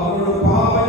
അവരോട് പാപം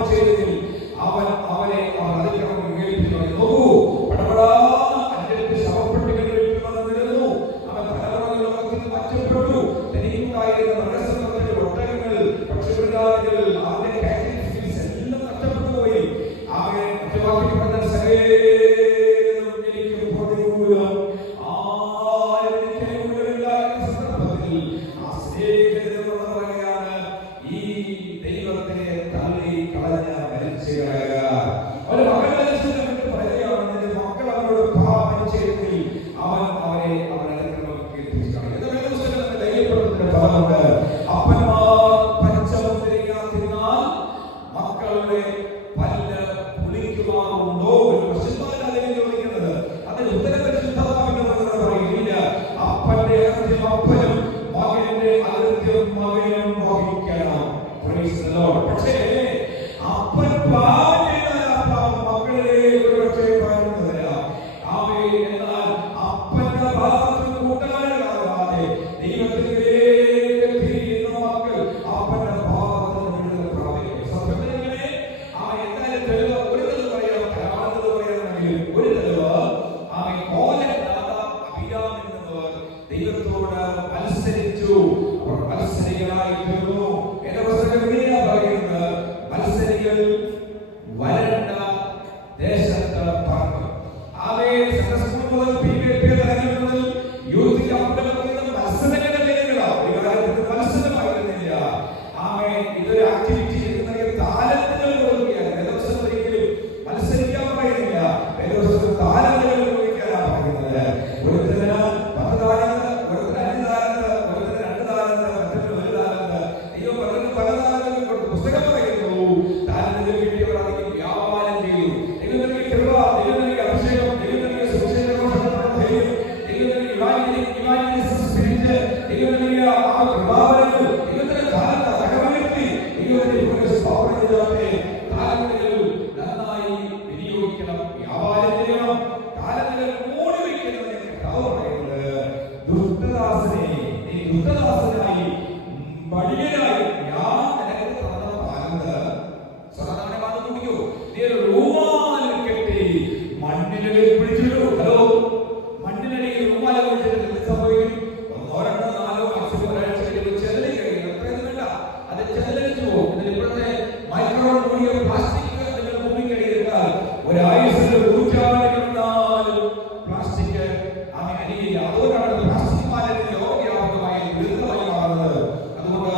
മകനും വഹിക്കണം. Praise the Lord. പക്ഷേ അപ്പൻ പാപം ചെയ്താൽ മക്കളിലേക്ക് ഒരുപക്ഷെ വരുന്നതല്ല. എന്നാൽ അപ്പന്റെ ഭാഗത്ത് കൂട്ടാനാകാതെ ദൈവത്തിലേക്ക് തിരിയുന്ന മക്കൾ അപ്പന്റെ ഭാഗത്ത് വിടുതൽ പ്രാപിക്കും. സത്യത്തിലെ എന്തായാലും തെളിവ് ഒരു തെളിവ് പറയാം, കാണുന്നത് പറയാമെങ്കിൽ ഒരു തെളിവ് അഭിരാം എന്നവർ ദൈവത്തോട് മത്സരിച്ചു. അവർ മത്സരികളായി തീർന്നു. എന്റെ പുസ്തകം പറയുന്നത് മത്സരികൾ വരണ്ട ദേശത്ത് പറന്നു. സ്കൂൾ മുതൽ PVP തലങ്ങൾ മുതൽ യൂത്ത് ക്യാമ്പുകളിൽ മത്സരങ്ങളുടെ പേരുകളാണ്. ഒരു കാര്യത്തിൽ മത്സരമായിരുന്നില്ല. ഇതൊരു ആക്ടിവിറ്റി താലന്തുകൾ കൊടുക്കുകയാണ്. വേദപുസ്തകം ഒരിക്കലും മത്സരിക്കാൻ പറയുന്നില്ല. വേദപുസ്തകം താലന്തുകൾ കൊടുക്കാനാണ് പറയുന്നത്. ഒരുത്തന് 10 താലന്ത്, ഒരുത്തന് 5 താലന്ത്, ഒരുത്തന് 2 താലന്ത്, മറ്റൊരു 1 താലന്ത്. ദൈവം പലർക്കും പല താലന്തുകൾ കൊടുത്തു. പുസ്തകം പറയുന്നു താലന്തുകൾ കിട്ടിയവർ അതിന് വ്യാപാരം ചെയ്തു. ദൈവം നൽകിയ കൃപ, ദൈവം നൽകിയ അഭിഷേകം, ദൈവം നൽകിയ നന്നായി വിനിയോഗിക്കണം, വ്യാപാരം ചെയ്യണം, താലന്തുകൾ മൂടി വയ്ക്കുന്നത്. ദുഷ്ടദാസനായി വഴിയനായി ഞാൻ നിനക്ക് തന്ന താലന്ത് സാധാരണ കുടിക്കോ നീ ഒരു റൂമാലിൽ കെട്ടി മണ്ണിനിടയിൽ പിടിച്ചിടൂ. ഹലോ, മണ്ണിനിടയിൽ റൂമാല പിടിച്ചിട്ട് സംഭവിക്കും. 1, 2, 4 മാസം ഒരാഴ്ച കഴിയുമ്പോൾ ചെതലി കഴിയും. എത്രയൊന്നും വേണ്ട, അത് ചെതലിച്ചു പോകും. ഇപ്പോഴത്തെ മൈക്രോൺ കൂടിയ പ്ലാസ്റ്റിക് ഭൂമിക്കടിയെടുത്താൽ ഒരാഴ്ചയിൽ 100 പ്ലാസ്റ്റിക് അടിയില്ല. അതുകൊണ്ടാണ് പ്ലാസ്റ്റിക് മാലിന്യം ലോകവ്യാപകമായി ദുരിതമായി മാറുന്നത്. അതുകൊണ്ട്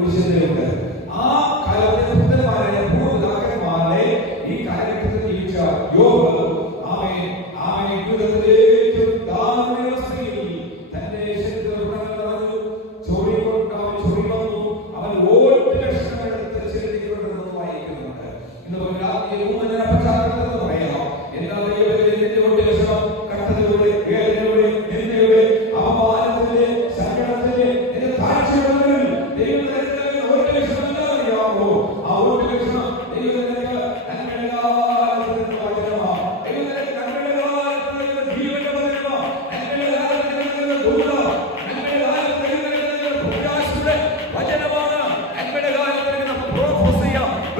ഒരു ചിന്തയുണ്ട്. ആ കാലത്തെ ബുദ്ധന്മാരായ പൂർവ്വപിതാക്കന്മാരെ ഈ കാലഘട്ടത്തിൽ ജീവിച്ച യോബ് ജീവിതത്തിലെ ഏറ്റവും ദാരുണ അവസ്ഥയിൽ തന്റെ അവൻ ഓട്ട് കഷ്ണമെടുത്ത് ചെലുത്തിക്കൊണ്ടിരുന്നത് വായിക്കുന്നുണ്ട്. ഇന്ന് പറയാം, എല്ലാ ദൈവത്തിന്റെ ഓട്ട് കഷ്ണം കട്ടതിലൂടെ, വേദനയുടെ, നിന്ദയുടെ, അപമാനത്തിന്റെ, സങ്കടത്തിന്റെ, താഴ്ചകളിൽ ദൈവത്തിന്റെ ഓട്ട് കഷ്ണം എന്താ അറിയാമോ? ആ ഓട്ട് കഷ്ണം ദൈവത്തിന്റെ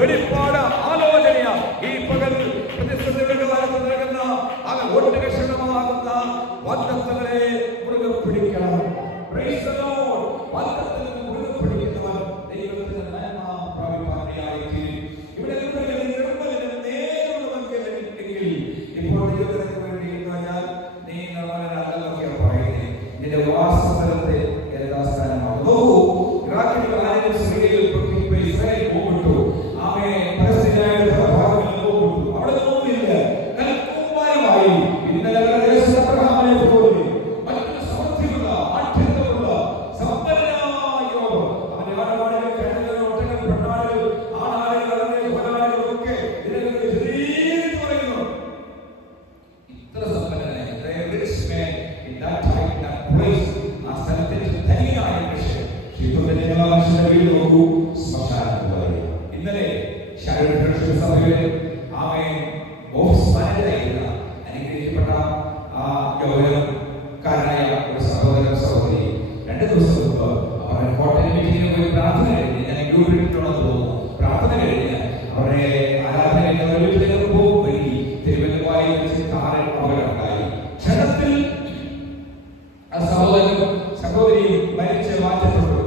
വെളിപ്പാട് ആലോചനയ. ഈ പകൽ പ്രതിസന്ധികളുടെ കാലത്ത് നൽകുന്ന ആ ഒട്ടുകഷണമാകുന്ന വാഗ്ദത്തങ്ങളെ മുറുകെ പിടിക്കണം. Praise the Lord. വാഗ്ദത്തങ്ങൾ മുറുകെ പിടിക്കുന്നവൻ ദൈവത്തിന്റെ നന്മ പ്രാപിപ്പാനിടയായിത്തീരും. ഇവിടെ നിർമ്മലനും നേരുള്ളവെങ്കിൽ ഇപ്പോൾ ദൈവത്തിന് വേണ്ടി ഞാൻ നീ നമ്മളൊക്കെയാണ് പറയുന്നത്. നിന്റെ വാസസ്ഥലത്തെ യഥാസ്ഥാനമാണ്. നോക്കൂ, ഇറാഖിൽ ആരെയും സിറിയയിൽ ഇസ്രായേൽ പോകട്ടു. ഇന്നലെ സഭയിലെ ഓഫീസ് മാനേജറായിരുന്ന അനുഗ്രഹിക്കപ്പെട്ട യൗവനക്കാരനായ ഒരു സഹോദര സഹോദരി 2 ദിവസം മുമ്പ് അവരുടെ കോട്ടയം മീറ്റിംഗിന് പോയി പ്രാർത്ഥന കഴിഞ്ഞ്, ഞാൻ ഗ്രൂപ്പിലിട്ടുണ്ടെന്ന് തോന്നുന്നു, പ്രാർത്ഥന കഴിഞ്ഞ് അവരുടെ ആരാധന വീട്ടിലേക്ക് പോകും വഴി തിരുവല്ലവായി വെച്ച് കാറിൽ അപകടമുണ്ടായി. ക്ഷണത്തിൽ സഹോദരനും സഹോദരിയും മരിച്ച് മാറ്റപ്പെട്ടു.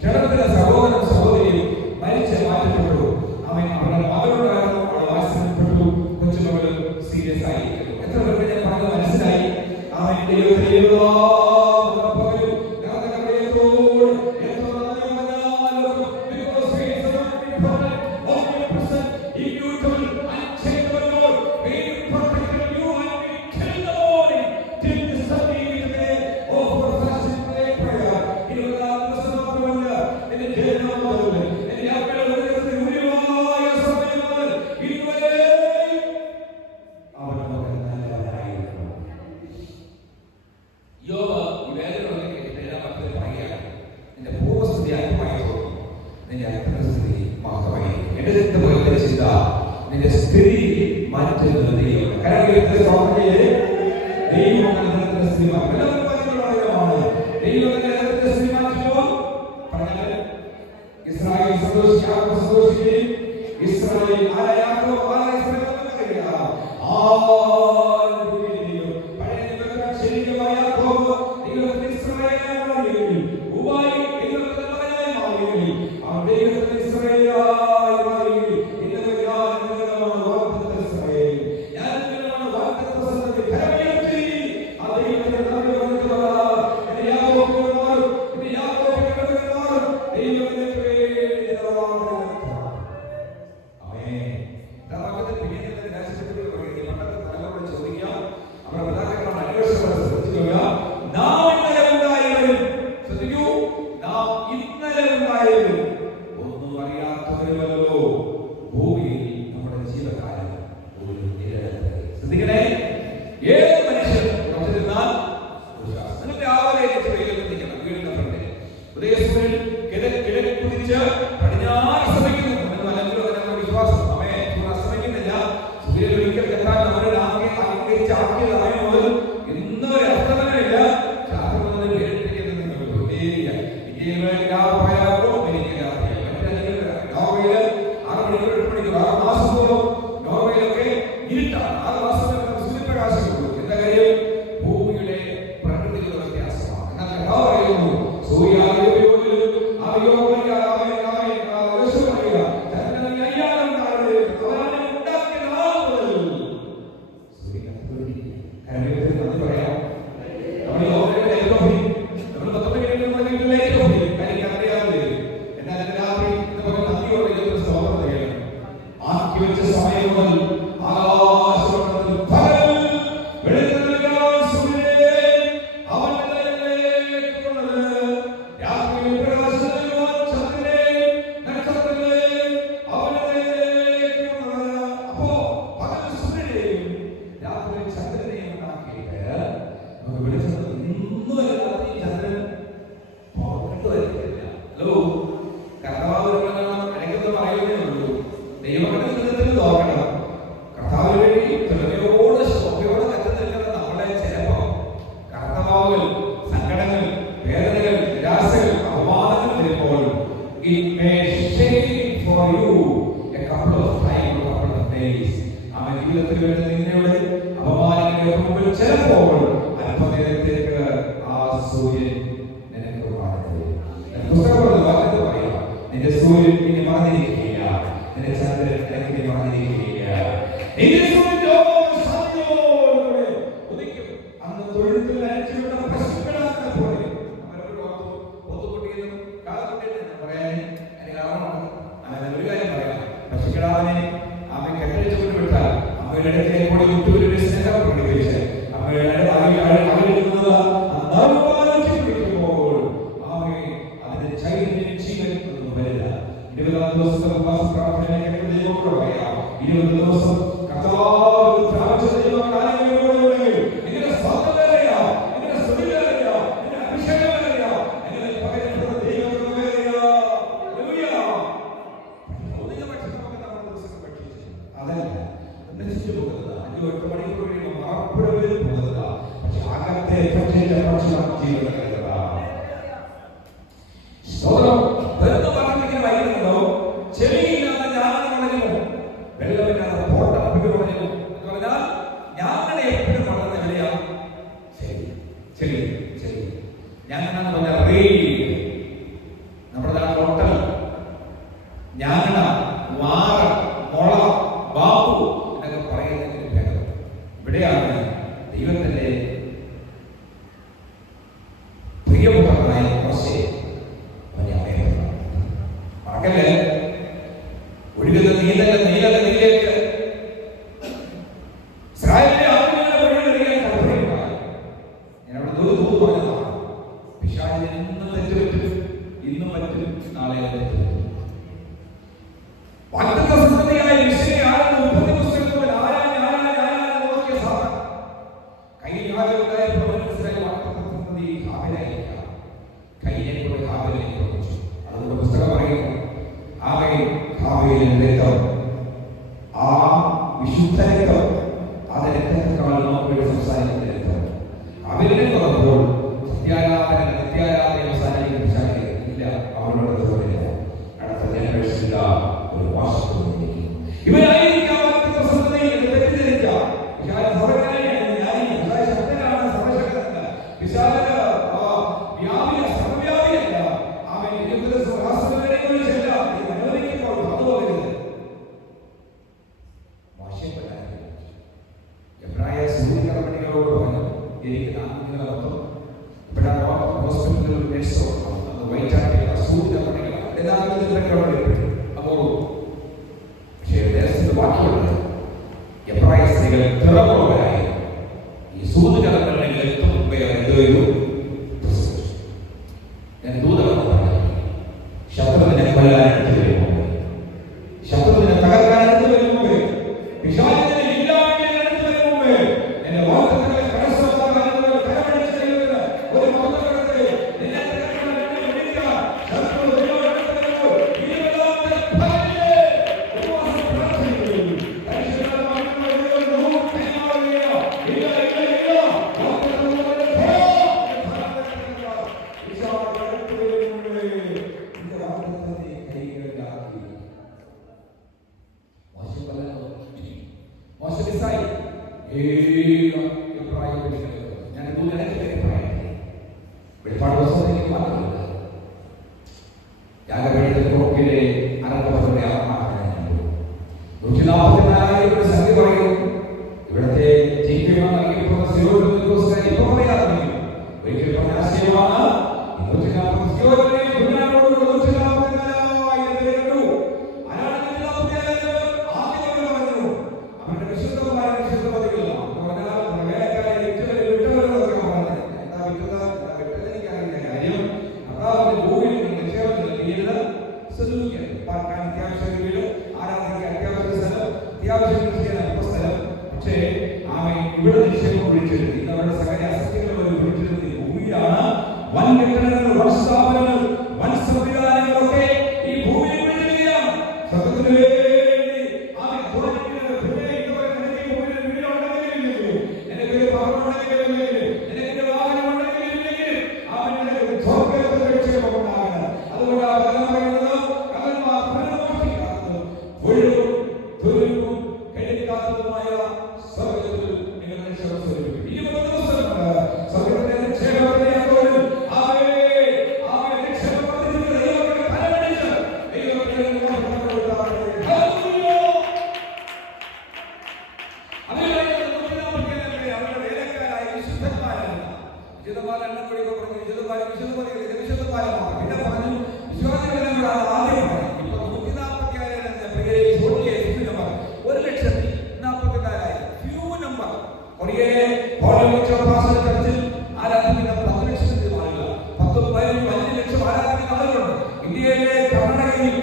ക്ഷണത്തിലെ സഹോദരനും സഹോദരിയും മരിച്ച് മാറ്റപ്പെട്ടു. അവരുടെ മകളുണ്ടായിരുന്നു, അവൾ വാത്സല്യപ്പെട്ടു. കൊച്ചുമകൾ സീരിയസ് ആയി. എത്ര പേർക്ക് ഞാൻ പറഞ്ഞത് മനസ്സിലായി? നിന്റെ സ്ഥിതി മാറ്റുന്നത് ദൈവം. ഇസ്രായേൽ സന്തോഷിക്കുകയും ഇസ്രായേൽ ഇന്ത്യയിൽ അന്ന് തൊഴുത്തിൽ അയച്ചുവിട്ട പശുക്കളാണെന്ന പോലെ ഒത്തുകുട്ടിയെന്നും കാലക്കുട്ടിയെന്ന് പറയാൻ അതിന് കാരണമാണ്. അങ്ങനെ ഒരു കാര്യം പറയാം, പശുക്കിടാവിനെ അമ്മ കെട്ടഴിച്ചുകൊണ്ട് വിട്ടാൽ അമ്മയുടെ അടുത്തേക്ക് കൂടി മുട്ടുവിലൊരു സ്നേഹം പ്രകടിപ്പിച്ച് അമ്മയുടെ അകലിടുന്നത് അതിന്റെ ചൈതന്യം ജീവനൊന്നും വരില്ല. 20 ദിവസത്തെ ഉപവാസ പ്രാർത്ഥന 20 ദിവസം കർത്താവ് പ്രാർത്ഥിച്ച ദൈവകാര്യങ്ങളോടുണ്ടെങ്കിൽ ഇങ്ങനെ സ്വാതന്ത്ര്യം ഇങ്ങനെ സ്തുതിക്കറിയ ഇങ്ങനെ അഭിഷേകമറിയ ഇങ്ങനെ പകരപ്പെടുന്ന ദൈവത്തിന് വേറിയ ഭൗതിക ഭക്ഷണമൊക്കെ നമ്മൾ ദിവസം ഭക്ഷിച്ചു അതല്ല നശിച്ചു പോകുന്നത്. 5-8 മണിക്കൂർ കഴിയുമ്പോൾ മറപ്പുഴവിൽ പോകുന്നത്. പക്ഷെ അകത്തെ ഭക്ഷിച്ച ഭക്ഷണം ജീവനകരതാണ്. സ്തോത്രം. വെറുതെ പറഞ്ഞിങ്ങനെ വൈകുന്നുണ്ടോ? ചെളിയില്ലാതെ ജ്ഞാനം വളരുമോ? വെള്ളമില്ലാതെ പോട്ടം വളരുമോ എന്ന് പറഞ്ഞാൽ ഞങ്ങളെ എപ്പോഴും വളർന്ന വിലയാ ചെളി ചെളി ചെളി. ഞങ്ങളെന്ന് പറഞ്ഞാൽ നമ്മുടെ നാട്ടിൽ ഹോട്ടൽ ഞാങ്ങ വാറ മുള ബാബു എന്നൊക്കെ പറയുന്നതിന് ഭേദം. ഇവിടെയാണ് ദൈവത്തിന്റെ പ്രിയപുത്രനായ മോശെ അവനെ അറിയപ്പെടുന്നത്. മറക്കല്ലേ, ഒഴുകുന്ന നീലയിലേക്ക് ഇസ്രായേലിനെ ആത്മീയ വഴിയിലറിയാൻ കൽപ്പനയുണ്ടായി. ഞാൻ അവിടെ ദൂത് പറഞ്ഞതാണ്. പിശാചിന് ഇന്നും തെറ്റുപറ്റും, ഇന്നും പറ്റും, നാളെ തെറ്റുപറ്റും. വാഗ്ദത്തസന്ധതയായ മിശിഹായെ ആരെന്ന് ഉൽപ്പത്തി പുസ്തകത്തിൽ ആരാഞ്ഞ് നോക്കിയ സാധനം കയ്യിൽ യാതൊരുണ്ടായപ്പോൾ മനസ്സിലായി വാഗ്ദത്തസന്ധതി ഹാബിലായിരിക്കാം. കയ്യിനെ കൊണ്ട് ഹാബിലേക്ക് പ്രവചിച്ചു. അതുകൊണ്ട് പുസ്തകം പറയുന്നു, ഹാബിലിന്റെ രക്തം, ആ വിശുദ്ധ രക്തം, അത് രക്തത്തെക്കാൾ നമുക്ക് വേണ്ടി സംസാരിക്കുന്ന രക്തം. ഹാബിലിനെ തുറന്നപ്പോൾ നിത്യാരാധന അവസാനിക്കുന്ന ഇല്ല, അവരുടെ തോന്നില്ല. അടുത്ത ജനറേഷനില്ല ഒരു വാശത്വം. ഇവരായിരിക്കാം തെറ്റിദ്ധരിക്കാം. എനിക്ക് നാമങ്ങളർത്ഥം ഇവിടെ ഹോസ്പിറ്റലിൽ നേഴ്സോ വൈറ്റാറ്റില്ല സൂചനപ്പണികളാണ് അപ്പോൾ പക്ഷേ ദേശത്തിന്റെ ബാക്കിയുള്ളത് എബ്രായ സ്ത്രീകൾ തിറപ്പുള്ളവരായി ഈ സൂചനകളിൽ എത്തും മുമ്പേ എന്തോ ഞാൻ ദൂതമാണ് ശത്രുവിനെ കൊല്ലാനെടുത്ത് വരുമ്പോൾ, ശത്രുവിനെ തകർക്കാനെടുത്ത് വരുമ്പോൾ, പിശാചിനെ ഇല്ലായ്മയെടുത്ത് വരുമ്പോൾ, എന്റെ വാർത്തകളെ ഒരു മതത്തെ നിന്നെ ഇവിടത്തെ ഇവിടെ നിക്ഷേപം വിളിച്ചെടുത്തി അവരുടെ സകല അസത്യങ്ങൾ വിളിച്ചെടുത്തി ഭൂമിയാണ് വൻ കെട്ടിടങ്ങൾ, വൻ സ്ഥാപനങ്ങൾ, വൻ സംവിധാനങ്ങളൊക്കെ ഈ ഭൂമിയിൽ വിളിച്ചിരിക്കുകയാണ്. സത്യത്തിന് വേണ്ടി അതുകൊണ്ടാണ് ചർച്ചിൽ ആരാധിക്കുന്ന 10 ലക്ഷത്തിൽ ആളുകൾ, 10-15 ലക്ഷം ആരാധിക്കുന്ന ആളുകളുണ്ട്. ഇന്ത്യയിലെ കർണാടകയിൽ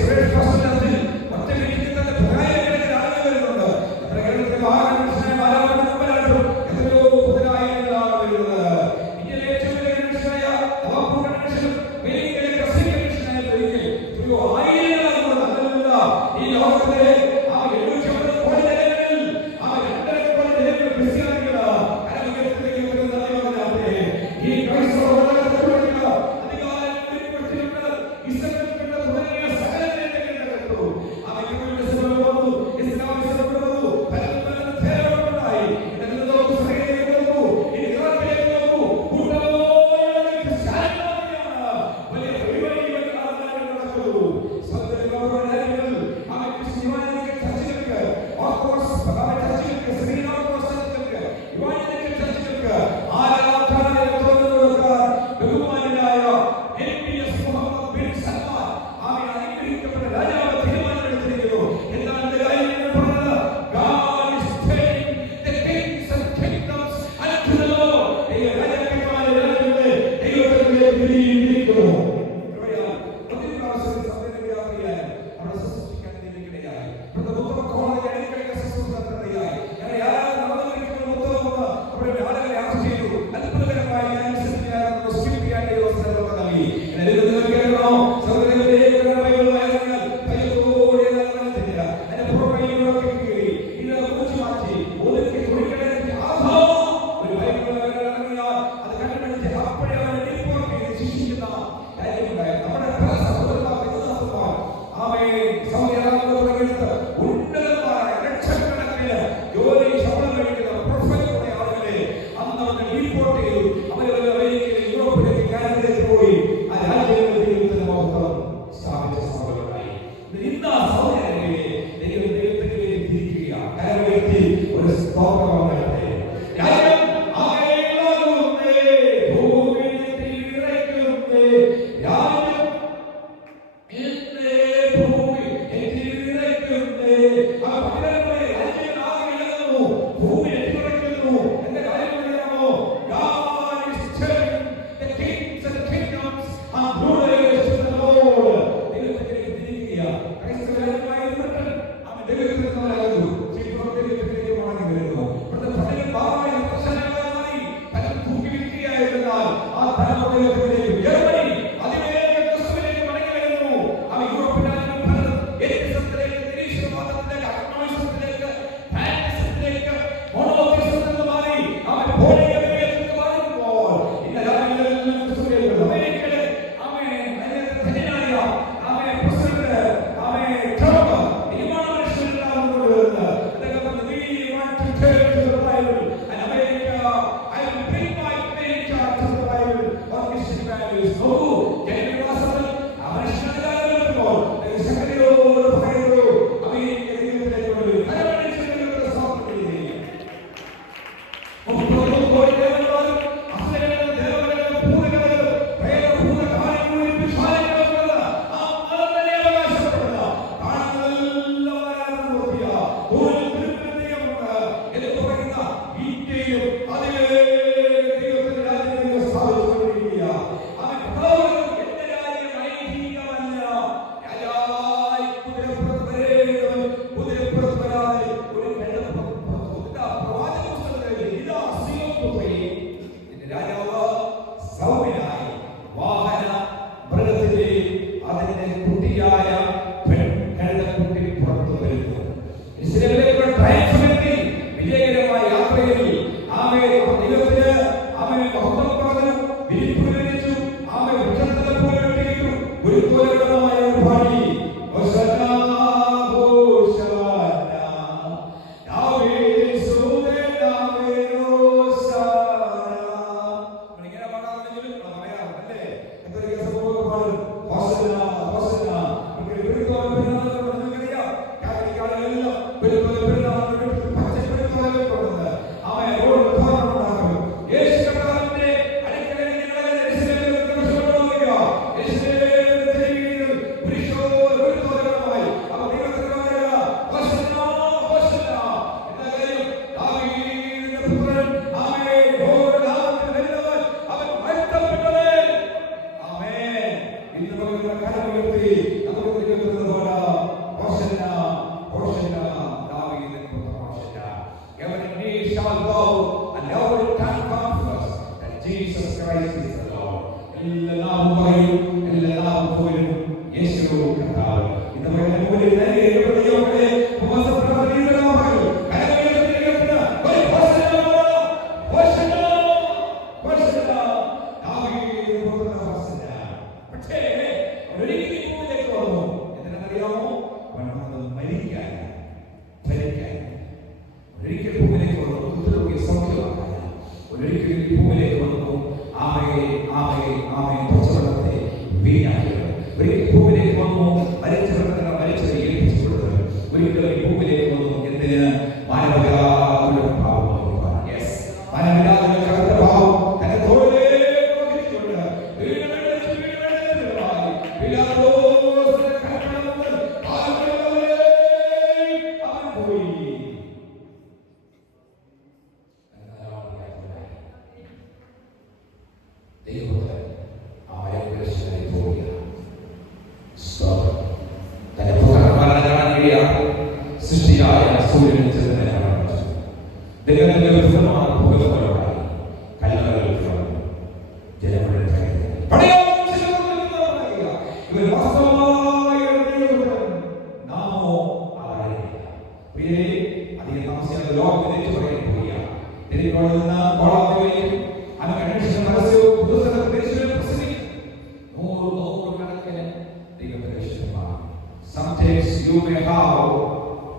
ശ്രേഷ്ഠ ചർച്ചിൽ ഒറ്റ വീട്ടിൽ തന്നെ 10,000 ആളുകൾ വരുന്നുണ്ട്. നമ്മുടെ കേരളത്തിലെ മഹാകൃഷ്ണനെ മാലാവിന്റെ മുമ്പിലായിട്ടും എത്രയോ 10,000 ആളുകൾ വരുന്നത്. ഇന്ത്യയിലെ ഏറ്റവും വലിയ കൺവെൻഷനായ നവാപൂർ കൺവെൻഷനും അമേരിക്കയിലെ ക്രിസ്ത്യൻ കൺവെൻഷനായ എത്രയോ 1000 ആളുകൾ അങ്ങനെയുള്ള ഈ ലോകത്തിലെ 750 കോടി ജനങ്ങളിൽ 2.5 കോടി ജനങ്ങൾ ക്രിസ്ത്യാനികളാണ്. ഈ ക്രൈസ്തവ വെളിപ്പെടുത്തി നമുക്ക് ദൈവത്തിനോട് ഹോശന്ന ഹോശന്ന ദാവീദിന്റെ പുത്രൻ ഹോശന്ന. Every knee shall bow and every tongue confess that Jesus Christ is the Lord. എല്ലാം പറയും, എല്ലാം പോലും യേശു കർത്താവ്. ഇന്ന് മുമ്പിൽ ദൈവത്തെ ഉപവാസപ്രവർത്തികളാണ് കരങ്ങളിലെത്തുന്ന ഒരു ഹോശന്ന ഹോശന്ന ഹോശന്ന ദാവീദിന്റെ പുത്രൻ ഹോശന്ന. പക്ഷേ ഒരിക്കലും ഭൂമിയിലേക്ക് വന്നു. എന്തിനറിയാമോ? അവൻ വന്നത് മരിക്കാൻ. ഒരിക്കൽ ഭൂമിയിലേക്ക് വന്നു കുഷ്ഠരോഗിയെ സൗഖ്യമാക്കാൻ. ഒരിക്കൽ ഭൂമിയിലേക്ക് വന്നു പച്ചവെള്ളത്തെ വീഞ്ഞാക്കിയത്. ഒരിക്കൽ ഭൂമിയിലേക്ക് വന്നു മരിച്ചവരെ ഏൽപ്പിച്ചു കൊടുത്തത്. ഒരിക്കൽ ഭൂമിയിലേക്ക് വന്നു എന്തിന്? മാനവജാതിയുടെ ഭാവം നോക്കുവാൻ. മാനവജാതിയുടെ കറുത്ത ഭാവം തന്റെ തോളിലേക്ക് വഹിച്ചുകൊണ്ട്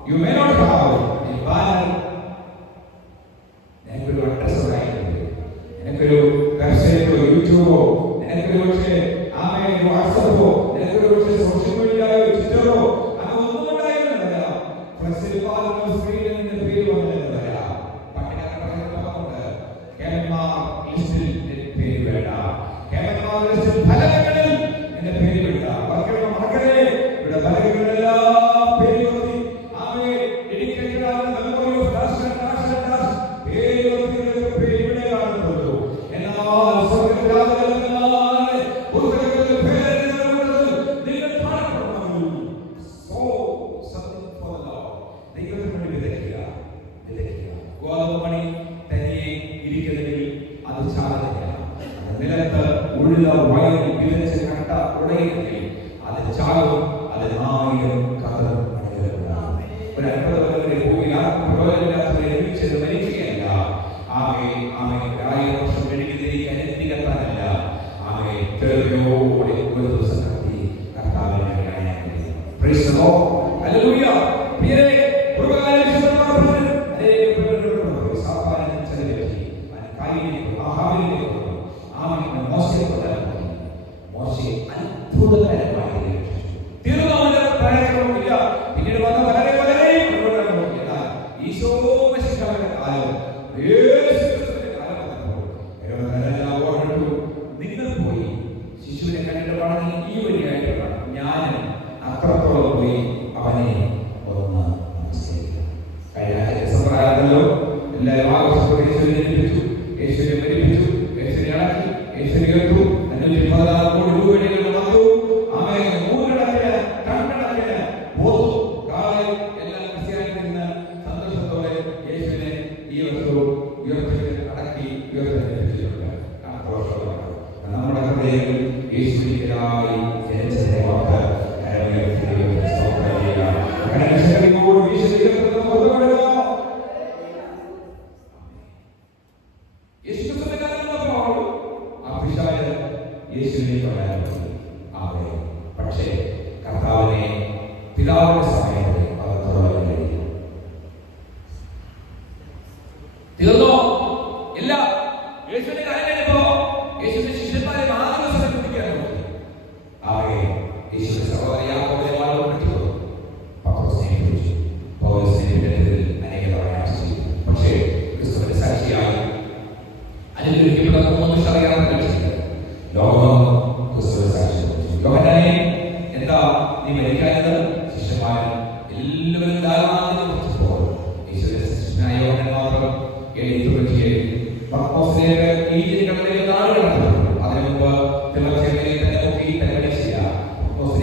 you may not have a banner. എനിക്കൊരു അഡ്രസ് ഉണ്ടായിട്ടുണ്ട്, എനിക്കൊരു വെബ്സൈറ്റോ യൂട്യൂബോ, എനിക്കൊരു പക്ഷേ വാട്സപ്പോ, എനിക്കൊരു പക്ഷേ സോഷ്യൽ മീഡിയയോ ട്വിറ്ററോ അതൊന്നും ഉണ്ടായിരുന്നില്ല. സ്ക്രീനിന്റെ പേര് വന്നിരുന്നില്ല. പട്ടികണ്ട് കേരളമാർ ലിസ്റ്റിൽ പേര് വേണ്ട, കേരളമാർ ലിസ്റ്റിൽ ഫലങ്ങളിൽ എന്റെ പേര് വേണ്ട. ബാക്കിയുള്ള മക്കളെ ഇവിടെ ഫലങ്ങളിലെല്ലാം പേര്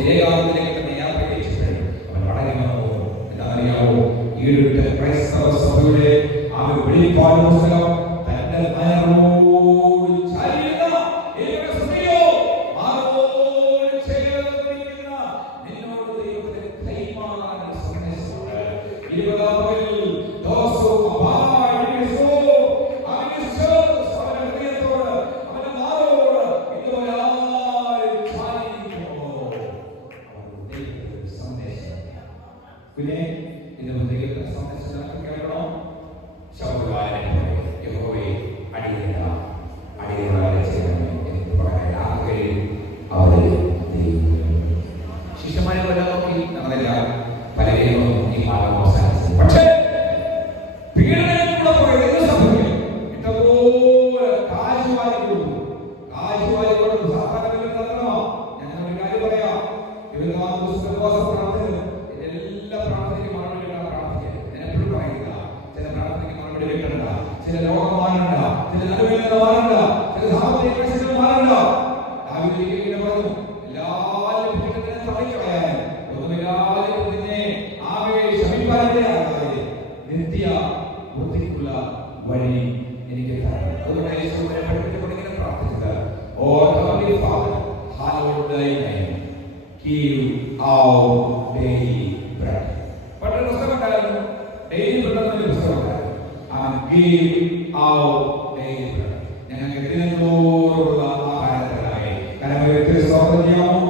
ഈ വേദാന്തത്തിലേക്ക് തന്നെ യാത്ര ചെയ്യിച്ചിട്ട് അവൻ മടങ്ങി വന്നു. എന്താണെന്നറിയാമോ? ഈടുറ്റ ക്രൈസ്തവ സഭയുടെ ആ വെളിപ്പാട് പുസ്തകം തന്റെ മയറോട് ചാരിയുന്ന ഏകസ്ത്രീയോ മാറോട് ചേർന്നിരിക്കുന്ന നിന്നോട് ദൈവത്തിന്റെ കൈമാറാൻ സന്ദേശമുണ്ട്. 20 പകലിൽ ദോസോ അപായ സോ ആവിശ്വസ് അവന്റെ ഹൃദയത്തോട് അവന്റെ മാറോട് ഇതുപോലെ ആരും ചാരിയിരിക്കുമോ? അവരുടെ ദൈവത്തിന്റെ സന്ദേശം. പിന്നെ ഇന്ന് ദൈവത്തിന്റെ സന്ദേശം നമുക്ക് കേൾക്കണോ? ശൗര്യവാനെ യഹോവേ അടിയറ അടിയറാതെ ചെയ്യണമേ എന്ന് പറയാൻ ആഗ്രഹം അവരെ ശിഷ്യന്മാരെ വല്ല നോക്കി നമ്മളെല്ലാം പലരെയും ഈ മാർഗം അവസാനിച്ചത്. പക്ഷേ പീഡനത്തിലൂടെ പോയത് എന്ത് സംഭവിക്കും? ഇഷ്ടംപോലെ കാശുവാരി കൊടുത്തു. കാശുവാരി കൊടുത്തു. സാധാരണ ഞാൻ ഒരു കാര്യം പറയാം. എല്ലാ പ്രാർത്ഥനയ്ക്കും മറുപടി പ്രാർത്ഥിക്കുക. ഞാൻ എപ്പോഴും പറയുക, ചില പ്രാർത്ഥനയ്ക്ക് മറുപടി വെക്കണ്ട, ചില രോഗം മാറണ്ട, ചില നടുവേദന മാറണ്ട, ചില സാമ്പത്തിക പ്രശ്നങ്ങൾ മാറണ്ട. ഇങ്ങനെ പറഞ്ഞു, എല്ലാവരും തടയിക്കളയാൻ ഒന്നുമില്ലാതെ നിന്നെ ആകെ ശമിപ്പാനിടയാകാതെ നിത്യ ബുദ്ധിക്കുള്ള വഴി എനിക്ക് തരണം. അതുകൊണ്ട് യേശുവിനെ പഠിപ്പിച്ചുകൊണ്ട് ഇങ്ങനെ പ്രാർത്ഥിച്ചത്, O heavenly father, hallowed thy name, give our daily bread. പണ്ടൊരു പുസ്തകമുണ്ടായിരുന്നു, ഡെയിലി ബ്രെഡ് എന്നൊരു പുസ്തകമുണ്ടായിരുന്നു. give our daily bread. ഞങ്ങൾക്ക് ദിനംതോറുമുള്ള ആഹാരത്തിനായി കരമേറ്റ് സ്തോത്രം ചെയ്യാമോ?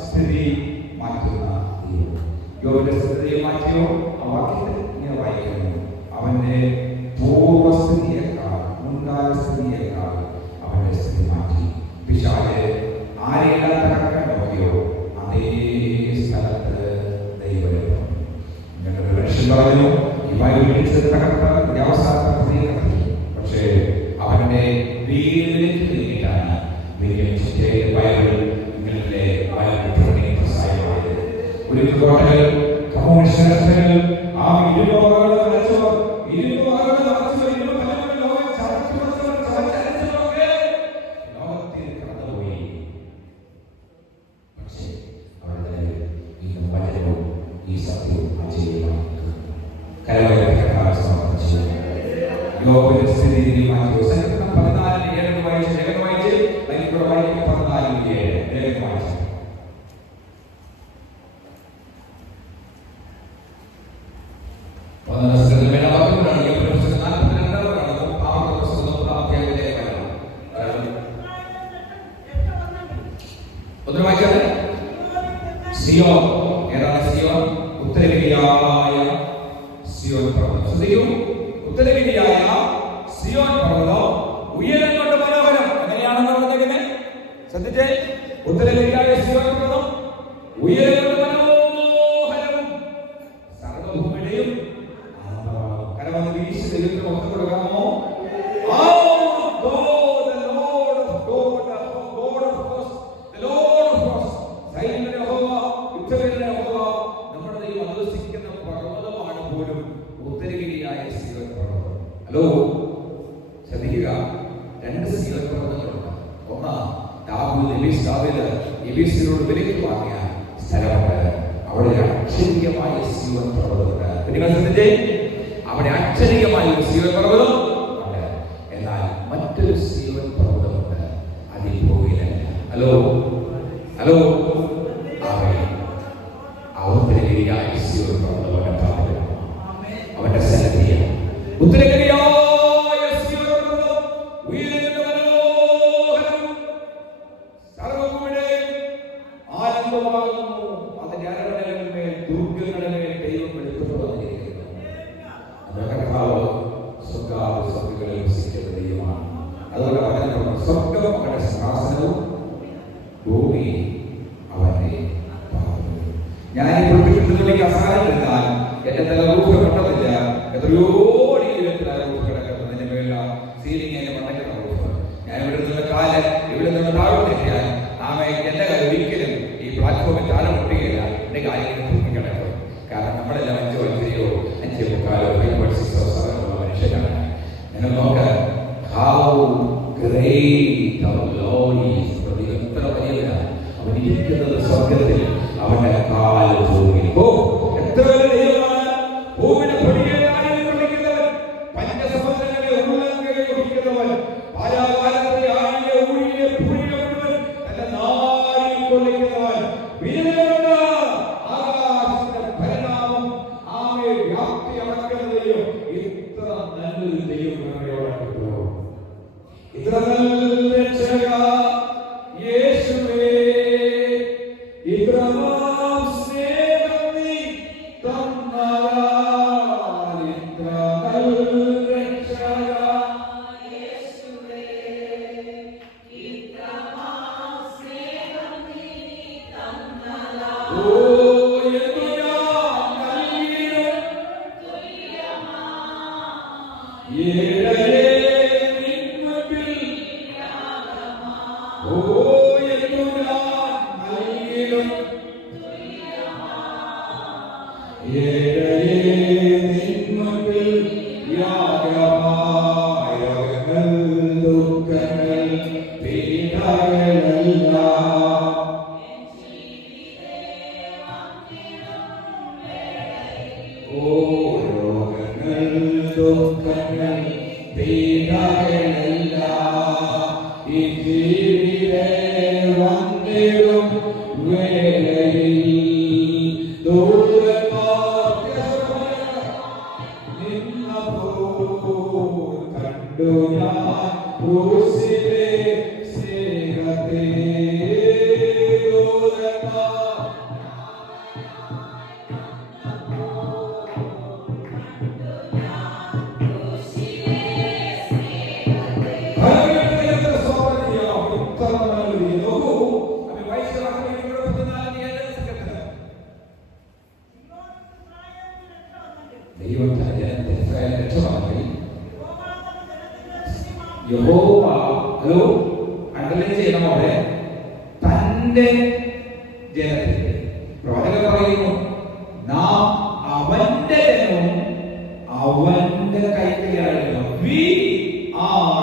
സ്ഥിതി മാറ്റുന്ന ദൈവം. യോബിന്റെ സ്ഥിതിയെ മാറ്റിയോ? ആ വാക്യത്തിൽ ഇങ്ങനെ വായിക്കുന്നു, അവന്റെ പൂർവസ്ഥിതിയേക്കാൾ മുൻകാല സ്ഥിതിയേക്കാൾ അവന്റെ സ്ഥിതി മാറ്റി. പിശാച് ആരെല്ലാം തകർക്കാൻ നോക്കിയോ അതേ സ്ഥലത്ത് ദൈവം. ഞങ്ങളുടെ മനുഷ്യൻ പറഞ്ഞു ഈ വയലിൽ തകർത്ത അവസാനത്തെ, പക്ഷേ അവന്റെ വീടിലേക്ക് നീങ്ങിയിട്ടാണ് ബൈബിൾ നിങ്ങളുടെ ഒരു കോട്ടകൾ കമ്മ്യൂണിസ്റ്റുകൾ ആ ഇരുപത് സിയോൻ. ഏതാണ് സിയോൻ? ഉത്തരഗിരിയായ സിയോൻ പർവ്വതം. ശ്രദ്ധിക്കൂ, ഉത്തരഗിരിയായ സിയോൻ പർവ്വതം ഉയരം കൊണ്ട് മനോഹരം. എങ്ങനെയാണെന്ന് പറഞ്ഞത് ശ്രദ്ധിച്ചേ. ഉത്തരഗിരിയായ സിയോൻ പർവ്വതം ഉയരം കൊണ്ട് മനോഹരവും സർവ്വഭൂമിയുടെയും കരവന്ന് വീശി ദൈവത്തിന് മൊത്തം കൊടുക്കാമോ? നമ്മുടെ ദൈവം അധിവസിക്കുന്ന പർവ്വതമാണ് പോലും ഉത്തരഗിരിയായ സിയോൻ പർവ്വതം. ഹലോ, ശ്രദ്ധിക്കുക, രണ്ട് സിയോൻ പർവ്വതങ്ങളുണ്ട്. ഒന്ന് എബീസിനോട് വിലയ്ക്ക് വാങ്ങിയ സ്ഥലമുണ്ട്. അവിടെ അക്ഷരീയമായ സിയോൻ പർവ്വതമുണ്ട്. നിങ്ങൾ ശ്രദ്ധിച്ചേ, അവിടെ അക്ഷരീയമായ ഒരു സിയോൻ പർവ്വതം ഉണ്ട്. എന്നാൽ മറ്റൊരു സിയോൻ പർവ്വതമുണ്ട്, അതിൽ പോയില്ല. ഹലോ ഹലോ, ഉത്തരഗിരിയായ സിയോൻ പർവ്വതം അവന്റെ സന്നിധിയിൽ ഉത്തരഗിരിയായ സിയോൻ പർവ്വതം ഉയരങ്ങളുടെ മനോഹരം സർവ്വഭൂമിയുടെയും ആനന്ദമാകുന്നു. അതിന്റെ അരവണകളിന്മേൽ ദുർഗങ്ങളിന്മേൽ ദൈവം വെളിപ്പെട്ടു വന്നിരിക്കുന്നു. കർത്താവ് സ്വർഗ്ഗാദികളിൽ വസിക്കുന്ന ദൈവമാണ്. അതുകൊണ്ട് അവന്റെ സ്വർഗ്ഗം അവന്റെ സിംഹാസനവും ഭൂമി അവന്റെ പാദവും. ഞാൻ ഈ പൊട്ടിക്കിട്ടുന്നതിലേക്ക് അവസാനം എടുത്താൽ എന്റെ തലറൂഫ് കണ്ടതില്ല. എത്രയോ റൂഫ് കിടക്കുന്നതിന്റെ മേലുള്ള സീലിംഗ് മണ്ടയ്ക്കുന്ന റൂഫ്. ഞാൻ ഇവിടെ നിന്ന് കാല് ഇവിടെ നിന്ന് താഴോട്ടെത്തിയാൽ എന്റെ കാര്യം ഒരിക്കലും ഈ പ്ലാറ്റ്ഫോമിൽ താഴെ പൊട്ടുകയില്ല. എന്റെ കാര്യങ്ങൾ തൂക്കിക്കിടക്കും. കാരണം നമ്മളെല്ലാം 5 വയസ്സോ 5 മുക്കാലോ 5 7 മനുഷ്യരാണ്. നിങ്ങൾ നോക്ക്, എത്ര വലിയവരാണ് അവനിരിക്കുന്നത്. സ്വർഗത്തിൽ അവന്റെ കാല് ഭൂമി. എത്ര ദൈവമാണ്! ഭൂമിയുടെ വിളിക്കുന്നവൻ, പഞ്ചസമുദ്രങ്ങളെ ഉള്ളങ്കയെ ഒഴിക്കുന്നവൻ, പാലാകാലത്തെ ആഴിലെ ഊഴിയിലെ ഭൂമിയെ മുഴുവൻ തന്റെ നാലിൽ കൊള്ളിക്കുന്നവൻ, വീരനുണ്ട് ആകാശത്തിന്റെ പരിണാമം ആമയെ വ്യാപ്തി അളക്കുന്ന ദൈവം. ഇത്ര നല്ലൊരു ദൈവം നമ്മയോടൊപ്പം. ഇത്ര നല്ല രക്ഷക യേശുവേ, ഇത്രമാം സ്നേഹം നീ തന്നതാൽ, ഇത്ര നല്ല രക്ഷക യേശുവേ, ഇത്രമാം സ്നേഹം നീ തന്നതാൽ. ഓ എന്തു ഞാൻ നൽകിയിടും തുല്യമായി ഏഴരേ നിൻ മുൻപിൽ യാഗമായി. ഓ എന്തു ഞാൻ നൽകിയിടും ഏഴരേ നിൻ മുൻപിൽ യാഗമായി. രോഗങ്ങൾ, ദുഃഖങ്ങൾ, പീഡകളെല്ലാം ഓ രോഗങ്ങൾ, ദുഃഖങ്ങൾ, പീഡകളെല്ലാം ഈ ജീവിതേ വന്നിടും വേളയിൽ ദൂരമാർഗ്ഗ നിന്നപ്പോൾ യഹോവ ഹലോ അണ്ടർലൈൻ ചെയ്യണം അവിടെ തന്റെ ജനത്തിന്റെ പ്രവാചകൻ പറയുന്നു നാം അവന്റെ ജനവും അവന്റെ കൈകളിലാണ്. We are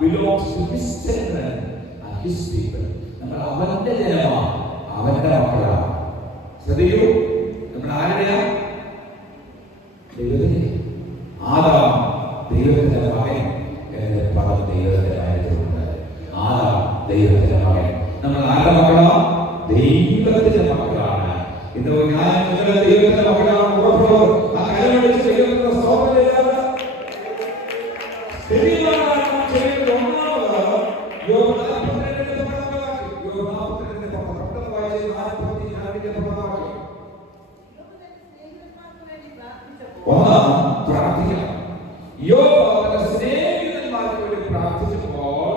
belongs to his children and his people. നമ്മൾ അവന്റെ ജനമാണ്, അവന്റെ മക്കളാണ്. ശ്രദ്ധിക്കൂ, നമ്മൾ ആരുടെയാ? ദൈവത്തിന്റെ. ആദാം ദൈവത്തിന്റെ മകൻ എന്ന് പറഞ്ഞ ദൈവത്തിന്റെ കാര്യത്തിലുണ്ട്. ആദാം ദൈവത്തിന്റെ മകൻ. നമ്മൾ ആരുടെ മക്കളാ? ദൈവത്തിന്റെ മക്കളാണ്. ഇന്ന് ഞാൻ നിങ്ങളുടെ ദൈവത്തിന്റെ മക്കളാണ്. ഉറപ്പുള്ളവർ ആ കരമടിച്ച് ദൈവത്തിന്റെ സ്തോത്രം ചെയ്യാറ്. പ്രാർത്ഥിക്കണം. യോബ് സ്നേഹിതന്മാർക്ക് വേണ്ടി പ്രാർത്ഥിച്ചപ്പോൾ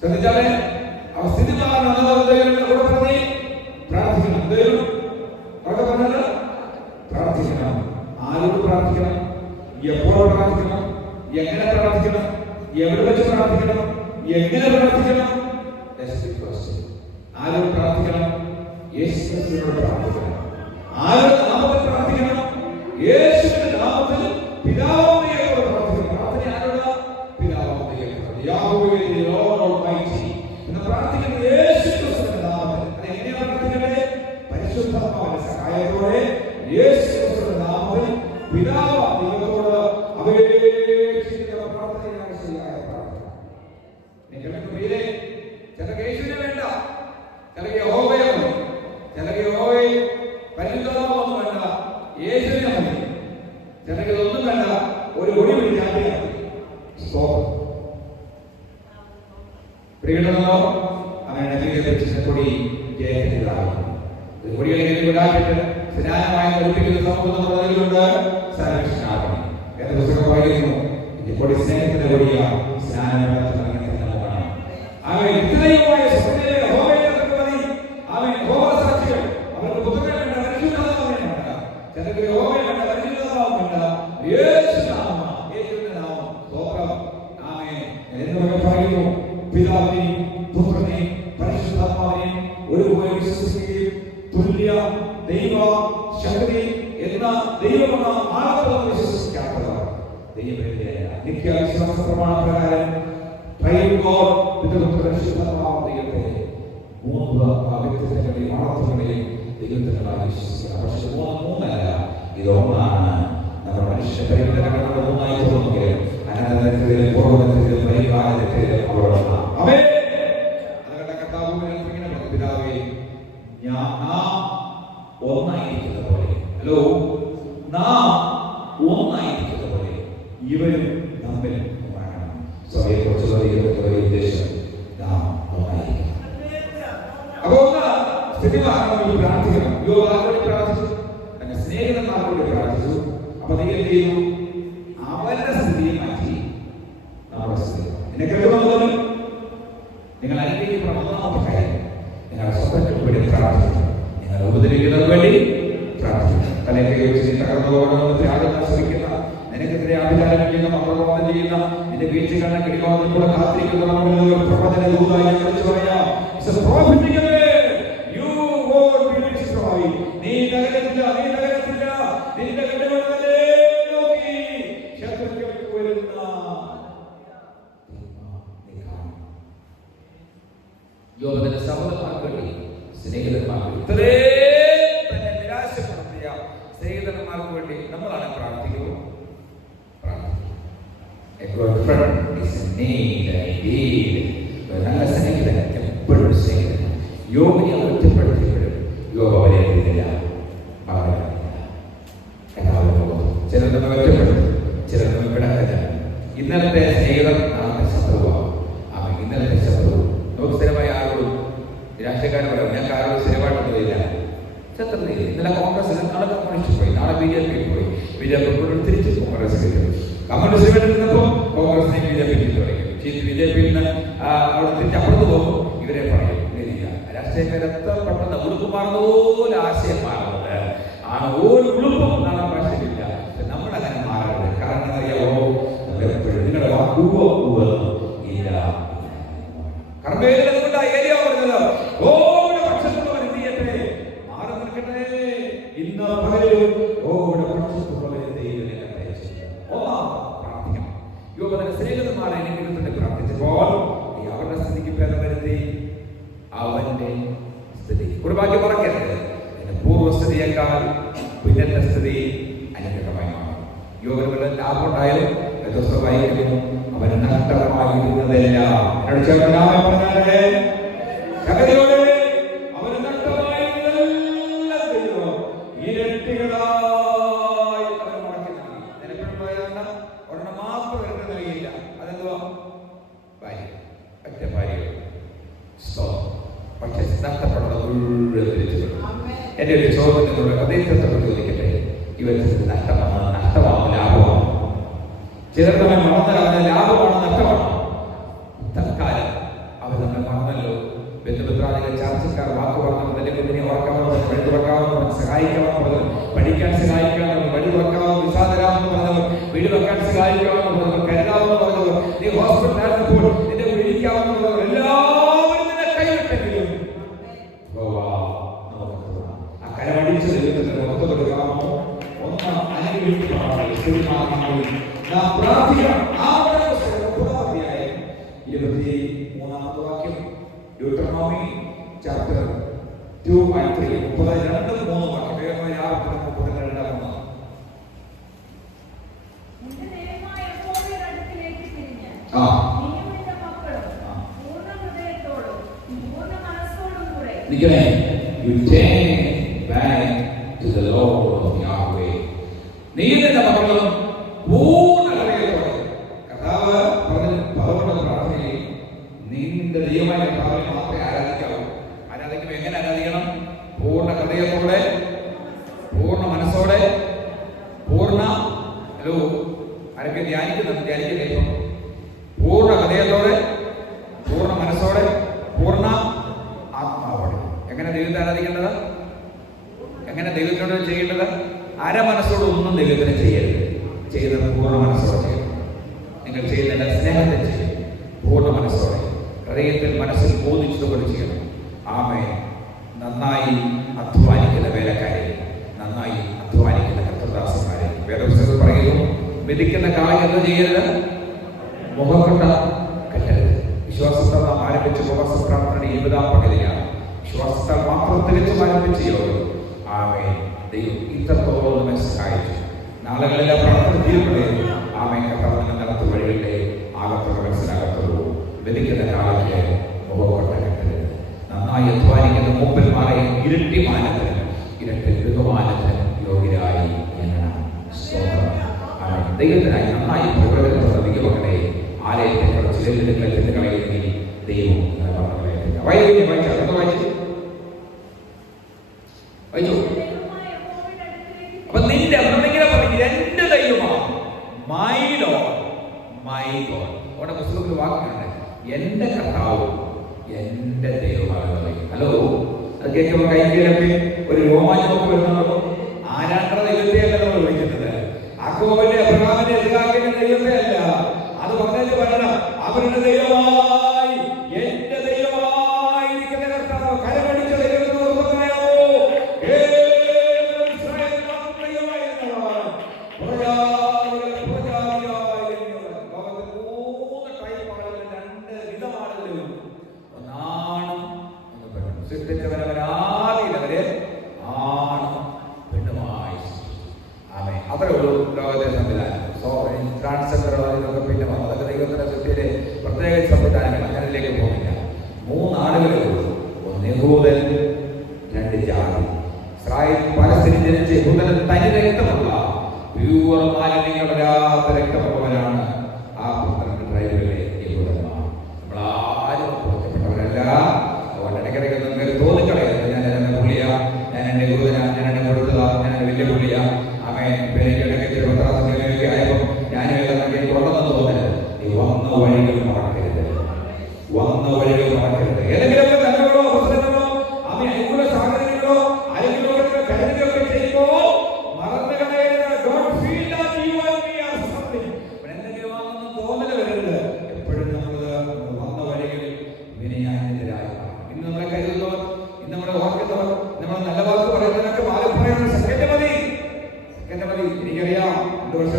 ശ്രദ്ധിച്ചാലേ അവ സ്ഥിതി പ്രാർത്ഥിക്കണം. പ്രാർത്ഥിക്കണം. ആരോട് പ്രാർത്ഥിക്കണം? എപ്പോൾ പ്രാർത്ഥിക്കണം? എങ്ങനെ പ്രാർത്ഥിക്കണം? എവിടെ വെച്ച് പ്രാർത്ഥിക്കണം? എങ്ങനെ പ്രാർത്ഥിക്കണം? ആരോട് പ്രാർത്ഥിക്കണം? യേശുവിനോട് പ്രാർത്ഥിക്കണം. ആരുടെ നാമത്തിൽ പ്രാർത്ഥിക്കണം? യേശുവിന്റെ നാമത്തിൽ പിതാവായ ദൈവത്തോട് പ്രാർത്ഥിക്കണം. പ്രാർത്ഥന ആരോടാ? പിതാവായ ദൈവത്തോട്. യാഹോവേ ദി ലോർഡ് ഓൾമൈറ്റി എന്ന് പ്രാർത്ഥിക്കുന്നത് യേശു ക്രിസ്തുവിന്റെ നാമത്തിൽ. അത് എങ്ങനെയാണ് പ്രാർത്ഥിക്കേണ്ടത്? പരിശുദ്ധാത്മാവിന്റെ സഹായത്തോടെ യേശു ക്രിസ്തുവിന്റെ നാമത്തിൽ പിതാവായ ദൈവത്തോട് അപേക്ഷിക്കുന്ന പ്രാർത്ഥനയാണ് ശരിയായ പ്രാർത്ഥന. നിങ്ങൾക്ക് പ്രിയരെ, ചിലർക്ക് യേശുവിനെ വേണ്ട, ചിലർക്ക് യഹോവയെ മതി, ചിലർക്ക് യഹോവയെ പരിശുദ്ധാത്മാവൊന്നും വേണ്ട, യേശുവിനെ മതി, ചിലർക്ക് ഇതൊന്നും വേണ്ട, ഒരു ഒഴി വിളിച്ചാൽ മതി. പ്രിയപ്പെട്ടവരോ, അങ്ങനെ കൊടി ജയത്തിലാകും. കൊടികളിലേക്ക് വിടാക്കിട്ട് സ്നാനമായി പഠിപ്പിക്കുന്ന സമൂഹത്തിലുണ്ട്. സർവീക്ഷനാകണം എന്ന പുസ്തകം പറയുന്നു. ഈ കൊടി സ്നേഹത്തിന്റെ കൊടിയാണ്. സ്നാനം അവൻ ഇത്രയുമായ അവൻ ഹോമസാക്ഷികൾ അവർക്ക് പുത്രനെ വേണ്ട, പരിശുദ്ധാത്മാവിനെ വേണ്ട, ചിലർക്ക് യഹോവയെ വേണ്ട, പരിശുദ്ധാത്മാവ് വേണ്ട, യേശുവിന്റെ നാമം സ്തോത്രം. ആമേൻ എന്ന് പറയുന്നു. പിതാവിനെയും പുത്രനെയും പരിശുദ്ധാത്മാവിനെയും ഒരുപോലെ വിശ്വസിക്കുകയും തുല്യ ദൈവ ശക്തി എന്ന ദൈവമെന്ന ആളത്വം വിശ്വസിക്കാത്തവർ ദൈവത്തിന്റെ നിത്യവിശ്വാസ പ്രമാണപ്രകാരം ദൈവത്തെ മൂന്ന് വ്യക്തിത്വങ്ങളെയും ആളത്വങ്ങളെയും ദൈവത്തിനായി വിശ്വസിക്കുക. പക്ഷെ മൂന്നല്ല, ഇതൊന്നാണ്. നമ്മുടെ മനുഷ്യ പരിവർത്തനങ്ങളുടെ മൂന്നായി തോന്നുമെങ്കിലും അനാഥത്തിലും പൂർവ്വത്തിലും പരിപാലനത്തിലും പിതാവേ, നാം ഒന്നായിരിക്കുന്ന പോലെ, ഹലോ, നാം ഒന്നായിരിക്കുന്ന പോലെ ഇവരും നമ്മിൽ ഒന്നാകണം. സഭയെക്കുറിച്ചുള്ള ദൈവത്തിന്റെ ഉദ്ദേശം നാം ഒന്നായിരിക്കണം. അപ്പൊ ഒന്ന് സ്ഥിതിമാർഗം പ്രാർത്ഥിക്കണം. യോഗ്യമാർഗം പ്രാർത്ഥിച്ചു, തന്റെ സ്നേഹിതന്മാർക്കൂടെ പ്രാർത്ഥിച്ചു. അപ്പൊ നിങ്ങൾ എന്ത് ചെയ്തു? അവരുടെ സ്ഥിതിയെ മാറ്റി നമ്മുടെ സ്ഥിതി. എന്നെ കേൾക്കുന്നതുപോലെ നിങ്ങൾ അനുഗ്രഹിക്കണമെന്ന് കാര്യം നിങ്ങളുടെ സ്വന്തങ്ങൾക്ക് വേണ്ടി പ്രാർത്ഥിക്കണം. നിങ്ങൾ ഉപദ്രവിക്കുന്നത് വേണ്ടി പ്രാർത്ഥിക്കണം. തലയൊക്കെ വെച്ച് തകർന്നു പോകണമെന്ന് ത്യാഗം ശ്രമിക്കുന്ന, നിനക്കെതിരെ ആഭിചാരം ചെയ്യുന്ന, മന്ത്രവാദം ചെയ്യുന്ന, നിന്റെ വീഴ്ചകളെ കിടിവാദത്തിലൂടെ കാത്തിരിക്കുന്ന പ്രവചന ദൂതായി വിളിച്ചു പറയാം. നീ നഗരത്തില്ല, നീ നഗരത്തില്ല, നിന്റെ കണ്ടുകൊണ്ടല്ലേ നോക്കി ശത്രുക്കൾക്ക് വരുന്ന യോബിന്റെ സഹോദരന്മാർക്ക് വേണ്ടി, സ്നേഹിതന്മാർക്ക് ഇത്രയും തന്നെ നിരാശപ്പെടുത്തിയ സ്നേഹിതന്മാർക്ക് വേണ്ടി നമ്മളാണ് പ്രാർത്ഥിക്കുന്നത്. നല്ല സ്നേഹിതൻ എപ്പോഴും സ്നേഹിതൻ. യോബിനെ ഒറ്റപ്പെടുത്തിയപ്പോഴും യോബ് അവരെ എഴുതില്ല, ചിലർ നമ്മെ ഒറ്റപ്പെടുത്തും, ചിലർ നമ്മെ ഇന്നലത്തെ സ്നേഹിതൻ നാളത്തെ ശത്രുവാകും. ഇന്നലത്തെ ശത്രു നമുക്ക് സ്ഥിരമായ ആരോടും രാഷ്ട്രീയക്കാരൻ പറയാം, ഞാൻ ആരോടും സ്ഥിരമായിട്ടൊന്നും ഇല്ല. ശത്രുതയില്ല. ഇന്നലെ കോൺഗ്രസ്, നാളെ കമ്മ്യൂണിസ്റ്റ് പോയി, നാളെ BJP പോയി, BJP തിരിച്ച് കോൺഗ്രസ് കമ്മ്യൂണിസ്റ്റ് നിന്നപ്പോൾ കോൺഗ്രസിനെ BJP തുടങ്ങി. BJP അവിടെ തിരിച്ചപ്പുറത്ത് പോകും, ഇവരെ പറയും ഇല്ല. രാഷ്ട്രീയക്കാരെത്ര പെട്ടെന്ന് ഉടുപ്പ് മാറുന്നതുപോലെ ആശയം മാറുന്നത് ആണ്. ഒരു ഉളുപ്പും നാളെ പ്രശ്നമില്ല. നമ്മളങ്ങനെ മാറരുത്. കാരണം അറിയാമോ, എപ്പോഴും നിങ്ങളുടെ വാക്കുവോ ഇല്ല. കർമ്മേലുകൊണ്ടാ ഏരിയ പറഞ്ഞത്, ഓടെ പക്ഷത്തുള്ളവർ എന്ത് ചെയ്യട്ടെ, മാറി നിൽക്കട്ടെ. ഇന്ന് പകലും ഓടെ പക്ഷത്തുള്ളവരെ ദൈവം പ്രാർത്ഥിക്കണം. യോബിന്റെ സ്നേഹിതന്മാരെ എനിക്ക് പ്രാർത്ഥിച്ചപ്പോൾ അവരുടെ സ്ഥിതിക്ക് ഭേദം വരുത്തി. അവന്റെ സ്ഥിതി ഒരു ഭാഗ്യം മറക്കരുത്. എന്റെ പൂർവ്വസ്ഥിതിയേക്കാൾ പിന്നത്തെ സ്ഥിതി അനുഗ്രഹമായി മാറും. യോബിന് ലാഭം ഉണ്ടായാലും വായിക്കുന്നു, അവന് നഷ്ടമായിരുന്നതെല്ലാം അവന് നഷ്ടമായിരുന്നതെല്ലാം ഇരട്ടികളായി അവൻ മുടക്കി നൽകി. നിലപ്പെടുമ്പോഴാണ് ഒരെണ്ണം മാത്രം ഇരട്ടി നൽകിയില്ല. അതെന്തുവാ? ഭാര്യ, ഒറ്റ ഭാര്യ. പക്ഷെ നഷ്ടപ്പെടുന്നത് മുഴുവൻ തിരിച്ചു കിട്ടും. എന്റെ ഒരു ചോദ്യത്തിനോട് ഹൃദയത്തോട് ചോദിക്കട്ടെ, ഇവർക്ക് നഷ്ടമാണോ ലാഭമാണോ? ചിലർക്ക് മറന്ന ലാഭമാണോ നഷ്ടമാണോ? തൽക്കാലം അവർ നമ്മൾ മറന്നല്ലോ. ബന്ധുമിത്രാദികൾ, ചർച്ചക്കാർ വാക്ക് പറഞ്ഞു, തന്റെ കുഞ്ഞിനെ ഓർക്കാമെന്ന് പറഞ്ഞു, വഴി തുറക്കാമെന്ന് സഹായിക്കാമെന്ന് പറഞ്ഞു, പഠിക്കാൻ സഹായിക്കാമെന്ന്, വഴി തുറക്കാമെന്ന്, വിഷാദരാമെന്ന് പറഞ്ഞവർ, വീട് വെക്കാൻ സഹായിക്കാമെന്ന് പറഞ്ഞവർ, കരുതാമെന്ന് പറഞ്ഞവർ, നീ ഹോസ്പിറ്റലിൽ നിന്റെ വിളിക്കാമെന്ന് പറഞ്ഞവർ എല്ലാവരും നിന്നെ കൈവിട്ടെങ്കിലും ആ കരമടിച്ച ദൈവത്തിന് പുറത്തു കൊടുക്കാമോ? ഒന്ന് അനുഗ്രഹിക്കണം. നാം പ്രാർത്ഥിക്കണം. 23-ാമത്തെ വാക്യം, ഡ്യൂട്ടറോണമി ചാപ്റ്റർ 2:3, 32-3 വാക്യം. വേഗമായി 32-3. You turn back to the Lord of Yahweh. നീ നിന്റെ മക്കളും പൂർണ്ണ ഹൃദയത്തോടെ കർത്താവ് പറഞ്ഞ പ്രാർത്ഥനയിൽ നീ നിന്റെ ദൈവമായ കർത്താവിനെ മാത്രമേ ആരാധിക്കാവൂ. ആരാധിക്കുമ്പോൾ എങ്ങനെ ആരാധിക്കണം? പൂർണ്ണ ഹൃദയത്തോടെ, പൂർണ്ണ മനസ്സോടെ, ആരൊക്കെ ധ്യാനിക്കട്ടെ ഇപ്പം. പൂർണ്ണ ഹൃദയത്തോടെ, പൂർണ്ണ മനസ്സോടെ, പൂർണ്ണ ആത്മാവോടെ. എങ്ങനെ ദൈവത്തെ ആരാധിക്കേണ്ടത്? എങ്ങനെ ദൈവത്തിനോട് ചെയ്യേണ്ടത്? അരമനസ്സോട് ഒന്നും ദൈവത്തിന് ചെയ്യരുത്. ചെയ്യുന്നത് പൂർണ്ണ മനസ്സോടെ ചെയ്യണം. നിങ്ങൾ ചെയ്യുന്നതിന്റെ സ്നേഹത്തെ ചെയ്യും. പൂർണ്ണ മനസ്സോടെ, ഹൃദയത്തിൽ മനസ്സിൽ ബോധിച്ചതുപോലെ ചെയ്യണം. ആമേൻ. നന്നായി അധ്വാനിക്കുന്ന വേലക്കാരെ, നന്നായി അധ്വാനിക്കുന്ന കർത്തദാസന്മാരെ വേദപുസ്തകത്തിൽ പറയുന്നു, വിധിക്കുന്ന കാലം എന്ത് ചെയ്യരുത്? മുഖക്കൊണ്ട കെട്ടരുത്. വിശ്വാസത്താൽ നാം ആരംഭിച്ച ഉപവാസ പ്രാർത്ഥന 20-ാം പകലിലാണ്. വിശ്വാസത്താൽ മാത്രം തിരിച്ചും ആരംഭിച്ച യോഗം. ആമേൻ. ദൈവം ഇത്രത്തോളം നമ്മെ സഹായിച്ചു. നാളുകളിലെ പ്രാർത്ഥന തീരുമാനം ആമേൻ. കർത്താവിന്റെ നടത്തു വഴികളിലെ ആകത്തുള്ള മനസ്സിലാകത്തുള്ളൂ. വിധിക്കുന്ന കാലത്ത് മുഖക്കൊണ്ട കെട്ടരുത്. നന്നായി അധ്വാനിക്കുന്ന മൂപ്പന്മാരെ ഇരട്ടി മാനത്തിന്, ഇരട്ടി ബഹുമാനത്തിന് യോഗ്യരായി എണ്ണണം. ദൈവത്തിനായി നന്നായി പ്രകടനമുള്ള ദൈവമക്കളെ ആലയത്തെ കുറച്ച് ചെല്ലുകളെ കളയുന്നെങ്കിൽ ദൈവം വായിച്ചു. അപ്പൊ നിന്റെ ഇങ്ങനെ പറഞ്ഞു, എന്റെ ദൈവമാണ് മൈ ലോർഡ്, മൈ ഗോഡ്. അവിടെ പുസ്തകത്തിൽ വാക്കുന്നുണ്ട്, എന്റെ കർത്താവ് എന്റെ ദൈവമാണ്. ഹലോ, അത് കേൾക്കുമ്പോൾ കൈകളിലൊക്കെ ഒരു രോമാഞ്ചമൊക്കെ വരുന്നുണ്ടോ? ആരാണ്ട ദൈവത്തെയല്ല നമ്മൾ വിളിക്കുന്നത്. യാക്കോബിന്റെ അബ്രഹാമിന്റെ ഇസ്ഹാക്കിന്റെ ദൈവത്തെ അല്ല. അത് പറഞ്ഞിട്ട് പറയണം, അവരുടെ ദൈവമായി, എന്റെ ദൈവമായിരിക്കുന്ന കർത്താവ്. കരമടിച്ച ദൈവത്തിന് അത്രേ ഉള്ളൂ ലോകത്തെ സംവിധാനം. ട്രാൻസ്ജെൻഡർ പിന്നെ അതൊക്കെ ദൈവത്തിന്റെ സൃഷ്ടിയിലെ പ്രത്യേക സംവിധാനങ്ങൾ. അങ്ങനെയിലേക്ക് പോകുന്നില്ല. 3 ആളുകളേ ഉള്ളൂ. ഒന്ന് യഹൂദൻ, 2 ജാതി. ഇസ്രായേൽ പലസ്തീൻ ജനിച്ച യഹൂദന് തനി രക്തമുള്ള പ്യൂർ മാലിന്യ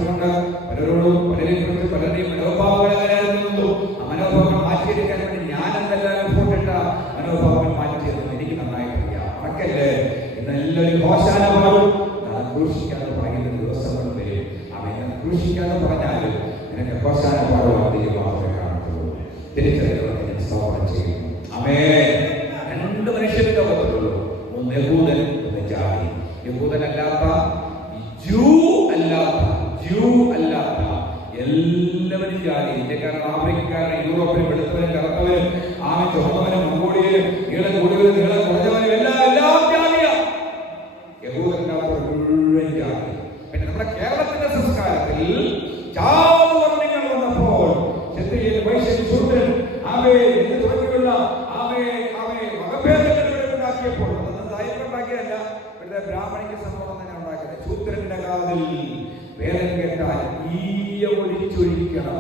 വർഷമുണ്ട് പലരോടും പലരെയും പലരുടെയും മനോഭാവങ്ങൾ എങ്ങനെയായിരുന്നു ആ മനോഭാവങ്ങൾ മാറ്റിയെടുക്കാൻ വേണ്ടി ഞാൻ എന്തെല്ലാം ഫോട്ടിട്ട മനോഭാവങ്ങൾ മാറ്റിയെന്ന് എനിക്ക് നന്നായിട്ടില്ല. മറക്കല്ലേ, ഇന്നെല്ലാവരും ഹോശാന പാടും. ക്രൂശിക്കാതെ പറയുന്ന ദിവസങ്ങൾ വരും. അവൻ ക്രൂശിക്കാതെ പറഞ്ഞാൽ നിനക്ക് ഹോശാന പാടുവാൻ ദൈവം മാത്രമേ കാണത്തുള്ളൂ. തിരിച്ചറിയുന്നത് ഞാൻ സ്തോത്രം ചെയ്യുന്നു. ആമേൻ. രണ്ട് മനുഷ്യരുടെ ലോകത്തുള്ളൂ, ഒന്ന് യഹൂദൻ, ഒന്ന് ജാതി. യഹൂദനല്ലാത്ത ജൂ അല്ലാത്ത എല്ലാവരും ജാതി. ഇന്ത്യക്കാരൻ, ആഫ്രിക്കക്കാരൻ, യൂറോപ്പിലും വെളുത്തവനും കറുത്തവനും ആമൻ ചുമന്നവനും മംഗോളിയനും നീളം കൂടിയവരും നീളം കുറഞ്ഞവനും എല്ലാം ജാതിയാ. യഹൂദനല്ലാത്ത മുഴുവൻ ജാതി. പിന്നെ നമ്മുടെ കേരളത്തിന്റെ സംസ്കാരത്തിൽ ജാതിവർണ്ണങ്ങൾ വന്നപ്പോൾ ക്ഷത്രിയൻ, വൈശ്യൻ, ശൂദ്രൻ എന്ന് തുടങ്ങിയുള്ള വകഭേദങ്ങൾ ഉണ്ടാക്കിയപ്പോൾ അതൊന്നും സായിപ്പുണ്ടാക്കിയല്ല. ഇവിടുത്തെ ബ്രാഹ്മണിക്ക് സംഭവം തന്നെ ഉണ്ടാക്കിയത്. ശൂദ്രന്റെ കാതിൽ വേദം കേട്ടാൽ ഈയ ഒഴിച്ചൊഴിക്കണം.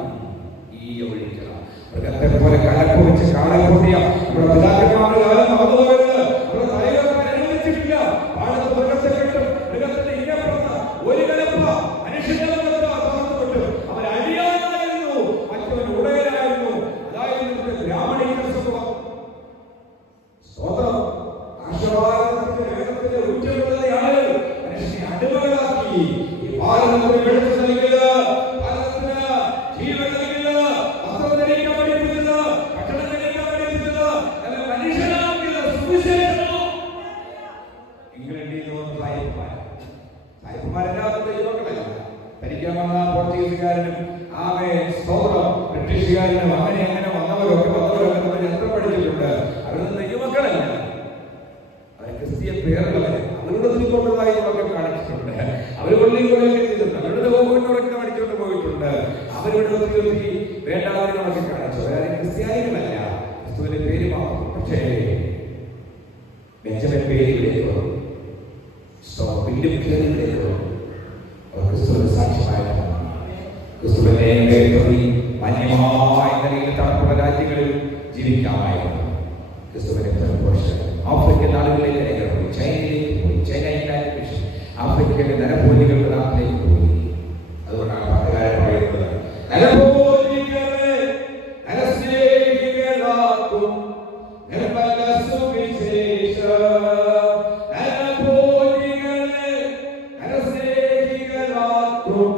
മൃഗത്തെ പോലെ കലപ്പൊഴിച്ച് കാളപ്പൊടിയ ഇവിടെ പിതാക്കന്മാരുടെ കാലം മറന്നുപോയത്. അവിടെ തലയോർക്കാൻ അനുവദിച്ചിട്ടില്ല. പാടത്ത് മൃഗത്തെ കെട്ടും. മൃഗത്തിന്റെ ഇന്നപ്പുറത്ത് ഒരു കലപ്പ മനുഷ്യന്റെ തുറന്നുപെട്ടു. അവൻ അടിയാനായിരുന്നു, മറ്റവൻ ഉടയനായിരുന്നു. അതായിരുന്നു ബ്രാഹ്മണിയുടെ സംഭവം. സ്തോത്രം. ആശീർവാദത്തിന്റെ വേദത്തിന്റെ ഉച്ചമുള്ള ആളുകൾ മനുഷ്യനെ അടിമകളാക്കി. ഈ ഭാരതത്തിന് വെളിച്ചം നൽകിയത്, ഭാരതത്തിന് ജീവൻ നൽകിയത്, വസ്ത്രം ധരിക്കാൻ പഠിപ്പിച്ചത്, ഭക്ഷണം കഴിക്കാൻ പഠിപ്പിച്ചത്, മനുഷ്യനാക്കിയത് സുവിശേഷം. ഇംഗ്ലണ്ടിൽ നിന്ന് സായിപ്പന്മാരെല്ലാത്ത ദൈവങ്ങളല്ല. ഭരിക്കാൻ വന്ന പോർച്ചുഗീസുകാരനും സ്തോത്രം ബ്രിട്ടീഷുകാരനും അങ്ങനെ വന്നവരൊക്കെ എത്ര പഠിച്ചിട്ടുണ്ട്. അവരൊന്നും ദൈവമക്കളല്ല, അവരെ ക്രിസ്തീയ പേരുള്ളവര്. അവരുടെ സ്ത്രീകൊണ്ടതായിട്ടൊക്കെ കാണിച്ചിട്ടുണ്ട്. അവർ കൊള്ളിക്കൊള്ളൊക്കെ ചെയ്തിട്ടുണ്ട്. അവരുടെ ഗോപുരങ്ങളൊക്കെ പഠിച്ചുകൊണ്ട് പോയിട്ടുണ്ട്. അവരുടെ ഒത്തിരി വേണ്ടാതിനൊക്കെ കാണിച്ചു. അവരാരും ക്രിസ്ത്യാനികളല്ല, ക്രിസ്തുവിന്റെ പേര് മാത്രം. പക്ഷേ ബെഞ്ചമിൻ പേരിലേക്ക് വന്നു, വില്യം വന്നു. അവർ ക്രിസ്തുവിന്റെ സാക്ഷ്യമായിട്ടാണ്. ക്രിസ്തുവിന്റെ മാന്യമായ നിലയിൽ തണുപ്പുള്ള രാജ്യങ്ങളിൽ ജീവിക്കാമായിരുന്നു. ക്രിസ്തുവിനെ ആഫ്രിക്കൻ നാടുകളിലേക്ക് ഇറങ്ങി, ചൈനയിലേക്ക് പോയി, ചൈനയിലേക്ക് ആഫ്രിക്കയിലെ നരഭോജികളുടെ നാട്ടിലേക്ക് പോയി. അതുകൊണ്ടാണ് പാട്ടുകാരൻ പറയുന്നത്, നരഭോജികളെ നരസ്നേഹികളാക്കും നിർമ്മല സുവിശേഷം. നരഭോജികളെ നരസ്നേഹികളാക്കും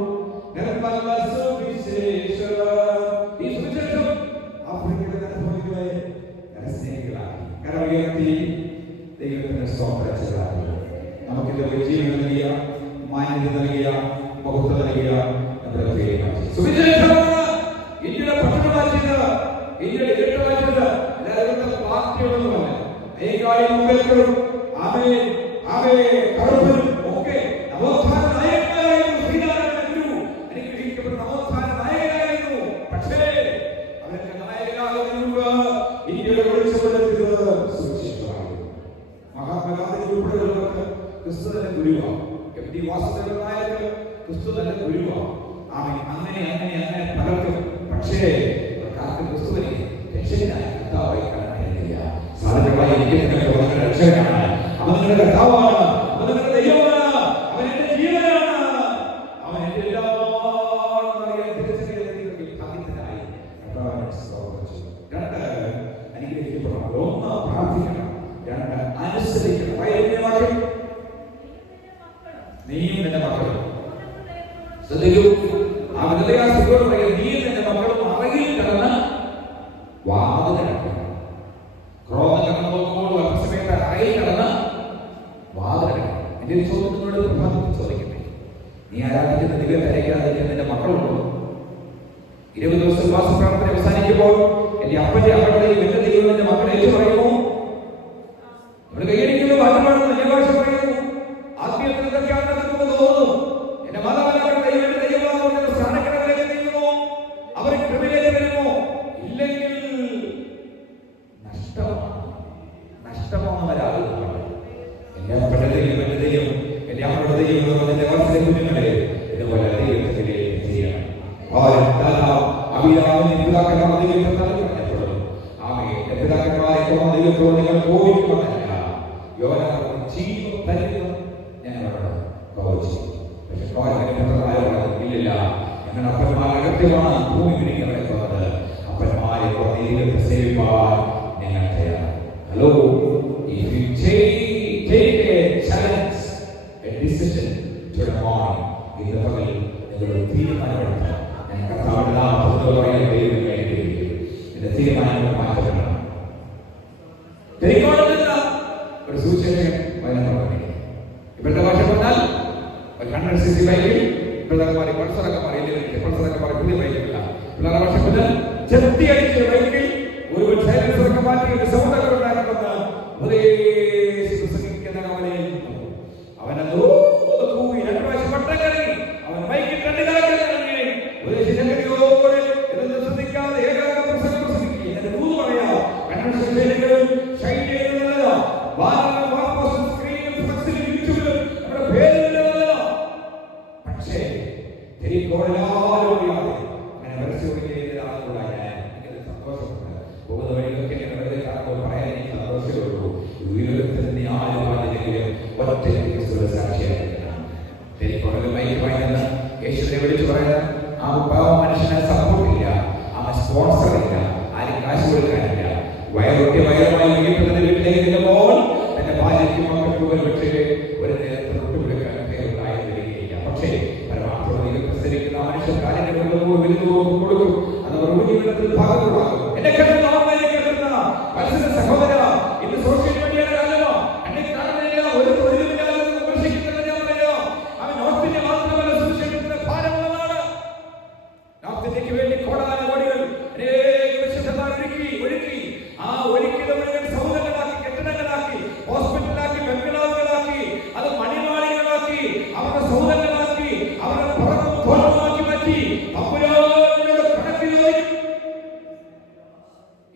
നിർമ്മല സുവിശേഷം. ഈ സുവിശേഷം ആഫ്രിക്കയിലെ നരഭോജികളെ നരസ്നേഹികളാക്കി കരമുയർത്തി ദൈവത്തിന്റെ സ്തോത്രങ്ങളാക്കി നമുക്കിത് ജീവൻ നൽകിയ, മാന്യത നൽകിയ, മഹത്വം നൽകിയ സുവിശേഷമാണ് ഇന്ത്യയുടെ ഭക്ഷണമാക്കിയത്, ഇന്ത്യയുടെ ഇരട്ടമാക്കിയത്. എല്ലാവരും പാർട്ടികളൊന്നുമല്ല. കറുപ്പനും ഒക്കെ നവോത്ഥാന നായകനായിരുന്നു. ശ്രീനാരായണ അനുഗ്രഹിക്കപ്പെട്ട നവോത്ഥാന നായകനായിരുന്നു. പക്ഷേ അവരൊക്കെ നായകനാകുന്നതിന് മുമ്പ് ഇന്ത്യയുടെ വെളിച്ചപ്പെടുത്തിയത് സുവിശേഷമായിരുന്നു. മഹാത്മാഗാന്ധി ഉൾപ്പെടെയുള്ളവർക്ക് ക്രിസ്തു തന്നെ ഗുരുവാണ്. എം.ടി. വാസുദേവൻ നായർക്ക് ക്രിസ്തു തന്നെ ഗുരുവാണ്. അങ്ങനെ പലർക്കും. പക്ഷേ അവർക്ക് ക്രിസ്തുവിനെ രക്ഷകനായി കർത്താവായി കാണാനില്ല. സാധനങ്ങളായി എനിക്ക് രക്ഷകനാണ്, അവൻ നിങ്ങളുടെ കർത്താവാണ്, അവൻ നിങ്ങളുടെ ദൈവമാണ്, അവൻ എന്റെ ജീവനാണ്, അവൻ എന്റെ എല്ലാത്തിനായി രണ്ട് അനുഗ്രഹിക്കപ്പെടണം. ഒന്ന് പ്രാർത്ഥിക്കണം, രണ്ട് അനുസരിക്കണം. നീയും നിന്റെ മക്കളും ശ്രദ്ധിക്കൂ. ആ ഹൃദയാസിയോട് പറയുന്നത്, നീയും നിന്റെ മക്കളും അറയിൽ കിടന്ന് വാതിലടക്കണം. ക്രോധം കടന്നതോട് സമയത്ത് അറയിൽ കിടന്ന് വാതിലടക്കണം. എന്റെ ചോദ്യത്തിനോട് പ്രഭാതത്തിൽ ചോദിക്കട്ടെ, നീ ആരാധിക്കുന്ന ദൈവത്തെ ആരാധിക്കുന്ന നിന്റെ മക്കളുണ്ടോ? 20 ദിവസം ഉപവാസപ്രാർത്ഥന അവസാനിക്കുമ്പോൾ എന്റെ അപ്പന്റെ അമ്മയുടെയും എന്റെ ദൈവം എന്റെ മക്കളെ ഏറ്റു പറയുമോ? നമ്മൾ കൈയടിക്കുന്നു, ഭാഷമാണെന്ന് വലിയ ഭാഷ പറയുന്നു. ആത്മീയത്തിൽ എന്തൊക്കെയാണെന്ന് നമുക്ക് തോന്നുന്നു. എന്റെ മാതാപിതാക്കൾ ദൈവത്തിന്റെ ദൈവമാകുന്ന സ്ഥാനക്കടവിലേക്ക് നീങ്ങുമോ? അവർ കൃപയിലേക്ക് വരുമോ? ഇല്ലെങ്കിൽ നഷ്ടമാകുന്നവരാകുന്നു. എന്റെ അപ്പന്റെ ദൈവം എന്റെ ദൈവം എന്റെ അമ്മയുടെ ദൈവം എന്റെ വാർത്തയിലെ കുഞ്ഞുങ്ങളെ ഇതുപോലെ ദൈവത്തിന്റെ ചെയ്യണം. നിങ്ങൾ കോപിക്കുമെന്നല്ല, ജീവപര്യന്തം ഞാൻ അവരോട് കോപിച്ചു. പക്ഷെ ഇല്ലില്ല, അങ്ങനെ അപ്പന്മാർ അകത്യമാണ് ഭൂമി പിടിക്കാൻ കിടക്കുന്നത്. അപ്പന്മാരെ ദൈവത്തെ സേവിപ്പാൻ ഞങ്ങൾ തയ്യാറാണ്. Hello, if you take a challenge, a decision to the morning, ഇന്ന് പകൽ നിങ്ങൾ തീരുമാനമെടുക്കണം. ഞാൻ കർത്താവിന്റെ നാമത്തിൽ പറയാൻ ദൈവം കഴിയുകയും എന്റെ തീരുമാനങ്ങൾ മാറ്റപ്പെടണം. ഒരു സുവിശേഷകൻ വചനം പറഞ്ഞു. ഇവരുടെ ഭാഷ പറഞ്ഞാൽ 100cc ബൈക്കിൽ പിള്ളേർമാർ പൾസറൊക്കെ പറയും പുതിയ ബൈക്കില്ല. പിള്ളേരുടെ ഭാഷ പറഞ്ഞാൽ ചെത്തി അടിച്ച ബൈക്കിൽ ഒരു സൈലൻസറൊക്കെ മാറ്റി ഒരു സൗണ്ടൊക്കെ ഉണ്ടാക്കണമെന്ന് ഉപദേശിക്കുന്ന കവലയിൽ അവനത് കൂവി 2 പ്രാവശ്യം പട്ടം കറങ്ങി. അവൻ ബൈക്കിൽ 2 കാലം ഇറങ്ങി ഉപദേശിച്ചോടെ ഇതൊന്നും ശ്രദ്ധിക്കാതെ ഏകാഗ്രം പ്രസംഗിക്കുക. എന്നിട്ട് മൂന്ന് പറയാം, കൺവെൻഷൻ ഷൈൻ ചെയ്യുന്നതല്ല, പക്ഷേ സന്തോഷമുണ്ട്. പോകുന്ന വഴികളൊക്കെ പറയാൻ എനിക്ക് സന്തോഷമേ ഉള്ളൂ. ഉയരത്തിൽ ആരുമാണെങ്കിലും ഒറ്റ സാക്ഷിയായിരിക്കണം. യേശുവിനെ വിളിച്ചു പറയുന്നത് ആ മനുഷ്യനെ സപ്പോർട്ടില്ല, അവൻ സ്പോൺസർ ഇല്ല, ആരും കാശ് കൊടുക്കാനില്ല. വയറുമായി വീട്ടിലേക്ക് ചെല്ലുമ്പോൾ തന്റെ ഭാര്യയ്ക്കും മക്കൾക്കും ഒരു പക്ഷേ ഒരു നേരത്തെ തൊട്ടുപിടിക്കാൻ ഉണ്ടായി വരികയില്ല. പക്ഷേ പരമാർത്ഥമായി പ്രസരിക്കുന്ന മനുഷ്യൻ കാര്യങ്ങൾ കൊടുക്കും. അത് അവരുടെ ജീവിതത്തിൽ ഭാഗത്തുണ്ടാകും. എന്നെ കണ്ടുന്ന സഹോദര, ഇന്ന് സോഷ്യൽ മീഡിയയുടെ കാലമോ എന്നെ കാണുന്നില്ല ഒരു തൊഴിലുമില്ലാതെ വിമർശിക്കുന്നത് ഞാൻ പറയാം. അവൻ നോർത്ത് ഇന്ത്യ മാത്രമല്ല സുവിശേഷത്തിന്റെ ഭാരമുള്ളതാണ്. നോർത്ത് ഇന്ത്യക്ക് വേണ്ടി കോടാനുകോടികൾ ഒഴുക്കി ആ ഒഴുക്കിയത് മുഴുവൻ സൗധങ്ങളാക്കി, കെട്ടിടങ്ങളാക്കി, ഹോസ്പിറ്റലാക്കി, ബംഗ്ലാവുകളാക്കി, അത് മണിമാളികളാക്കി, അവരുടെ സൗധങ്ങളാക്കി, അവരുടെ തോട്ടമാക്കി മാറ്റി. അപ്പുരാനോട് കണക്ക് ചോദിക്കും.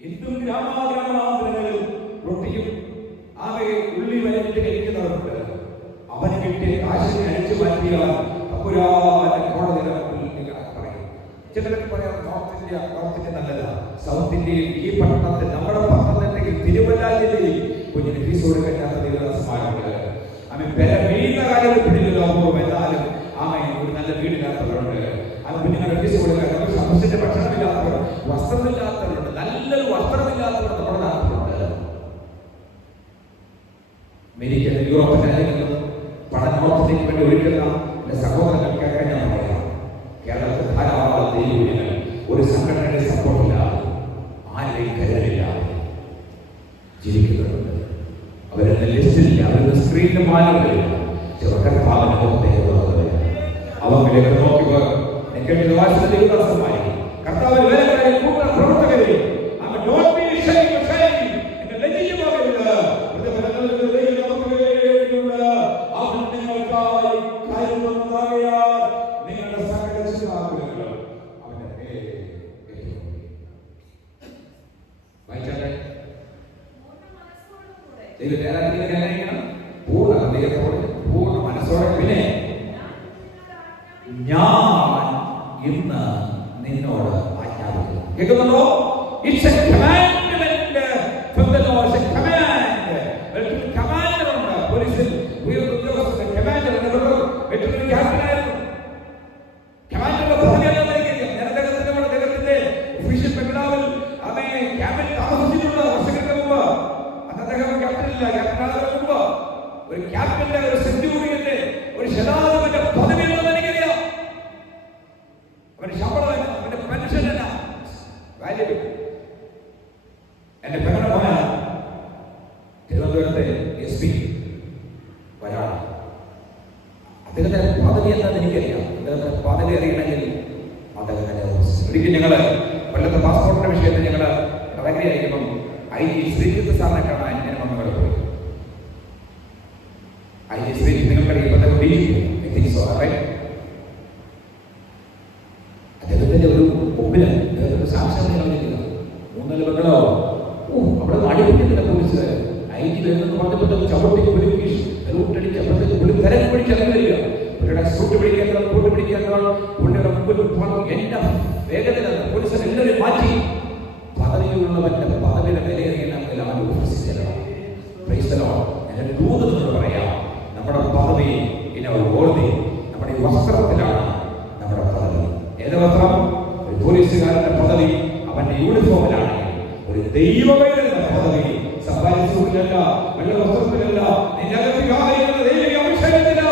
എന്തും ഗ്രാമാന്തരങ്ങളിൽ റൊട്ടിയും ആകെ ഉള്ളി വരഞ്ഞിട്ട് കഴിക്കുന്നവരുണ്ട്. അവന് കിട്ടിയ കാശിനെ അടിച്ചു മാറ്റിയാൽ അപ്പുരാന്റെ കോടതി പറയും. ചിലരൊക്കെ പറയാം നോർത്ത് ഇന്ത്യ നല്ലതാണ്, സൗത്ത് ഇന്ത്യയിൽ ഈ പട്ടണത്തിൽ നമ്മുടെ പട്ടണത്തിൽ തിരുവല്ല ജില്ലയിൽ കുഞ്ഞിന് ഫീസ് കൊടുക്കാൻ സ്മാരകമുണ്ട്. അവൻ വീടിന്റെ കാര്യം പിടിയില്ല അപൂർവം. എന്നാലും ഒരു നല്ല വീടില്ലാത്തവരുണ്ട്. അത് കുഞ്ഞുങ്ങളുടെ ഫീസ് കൊടുക്കാൻ സമസ്യന്റെ ഭക്ഷണമില്ലാത്തവർ, വസ്ത്രമില്ലാത്തവരുണ്ട്, നല്ലൊരു വസ്ത്രമില്ലാത്തവർ നമ്മുടെ നാട്ടിലുണ്ട്. അമേരിക്കൻ യൂറോപ്യൻ രാജ്യങ്ങളിൽ പഠനോത്സവത്തിന് വേണ്ടി ഒരിക്കലും എന്റെ സഹോദരങ്ങൾക്കൊക്കെ ഞാൻ പറയാം, കേരളത്തിൽ ധാരാളം ദൈവങ്ങൾ ഒരു സംഘടനയുടെ സപ്പോർട്ടില്ലാതെ ആരെയും കരുതലില്ലാതെ ജീവിക്കുന്നുണ്ട്. അവരുടെ ലിസ്റ്റിലില്ല, അവരുടെ സ്ക്രീനിൽ മാനവരില്ല. അവങ്കിലേക്ക് നോക്കിയവർ കർത്താവ് വേലക്കാരെ പ്രവർത്തകരെ നിങ്ങളുടെ സകല പൂർണ്ണ ഹൃദയത്തോടെ പൂർണ്ണ മനസ്സോടെ. പിന്നെ ഞാൻ ഇന്ന് നിന്നോട് ആജ്ഞാപിക്കുന്നു. കേൾക്കുന്നുണ്ടോ? It's A commandment from the Lord. It's A command. ഒരു കമാൻഡർ ഉണ്ട് പോലീസിൽ, ഉയർന്ന ഉദ്യോഗസ്ഥൻ കമാൻഡർ ഒരു ക്യാപ്റ്റനായിരുന്നു. കമാൻഡറുടെ അദ്ദേഹത്തിന്റെ ഒഫീഷ്യൽ ബംഗ്ലാവിൽ ക്യാമ്പിൽ താമസിച്ചിട്ടുള്ള വർഷങ്ങൾക്ക് മുമ്പ്. അദ്ദേഹം ക്യാപ്റ്റനില്ല, ക്യാപ്റ്റനാകുന്നതിന് മുമ്പ് ഒരു ക്യാപ്റ്റന്റെ, ഒരു സെഞ്ചുറിയന്റെ, ഒരു ശതാധിപന്റെ പദവി ഉണ്ടെന്ന് എനിക്കറിയാം. അവന്റെ ശമ്പളം എന്നാ, അവന്റെ പെൻഷൻ എന്നാ, വാല്യബിൾ. എന്റെ പെങ്ങളുടെ മോന തിരുവനന്തപുരത്തെ SP വരാണ്. അദ്ദേഹത്തിന്റെ പദവി എന്താണെന്ന് എനിക്കറിയാം. അദ്ദേഹത്തിന്റെ പദവി അറിയണമെങ്കിൽ അദ്ദേഹത്തിന്റെ ഒരിക്കൽ ഞങ്ങള് കൊല്ലത്തെ പാസ്പോർട്ടിന്റെ വിഷയത്തിൽ ഞങ്ങള് ഇറങ്ങിയായിരിക്കുമ്പം IG ശ്രീജിത്ത് സാറിനെ കാണാൻ ഞാൻ വന്നവിടെ പോയി. IG ശ്രീജിത്ത് നിങ്ങൾക്കറിയാം, അദ്ദേഹത്തിന്റെ ഒരു ഒപ്പിന് അദ്ദേഹത്തിന്റെ സാക്ഷാത്കാരം കളഞ്ഞിരിക്കുന്നത് 3-4 ബംഗ്ലോ. അവിടെ അടിപിടിക്കുന്ന പോലീസുകാർ IG വരുന്നത് പറഞ്ഞപ്പോൾ ചവിട്ടി പുലിക്ക് റൂട്ടടിച്ച് അപ്പോഴത്തേക്ക് പുള്ളി തിരക്ക് പിടിക്കാൻ വരിക. പുള്ളിയുടെ സൂട്ട് പിടിക്കാൻ, കൂട്ട് പിടിക്കാൻ, പുള്ളിയുടെ മുമ്പിൽ എന്നെ വേഗത്തിലാണ് പോലീസിനെ എല്ലാവരും മാറ്റി. പദവിയുള്ളവന്റെ പദവിയുടെ വിലയേറിയണമെങ്കിൽ അവൻ വിശ്വസിച്ചല്ലോ. ഞാൻ ദൂതത്തോട് പറയാം, നമ്മുടെ പദവി ഓർമ്മ നമ്മുടെ ഈ വസ്ത്രത്തിലാണ് നമ്മുടെ പദവി. ഏത് വസ്ത്രം? ഒരു പോലീസുകാരന്റെ പദവി അവന്റെ യൂണിഫോമിലാണെങ്കിൽ, ഒരു ദൈവവേദന പദവി സമ്പാദിച്ചില്ല, വെള്ള വസ്ത്രത്തിലല്ല, നിന്റെ അകത്ത് ദൈവിക അഭിഷേകത്തില്ല.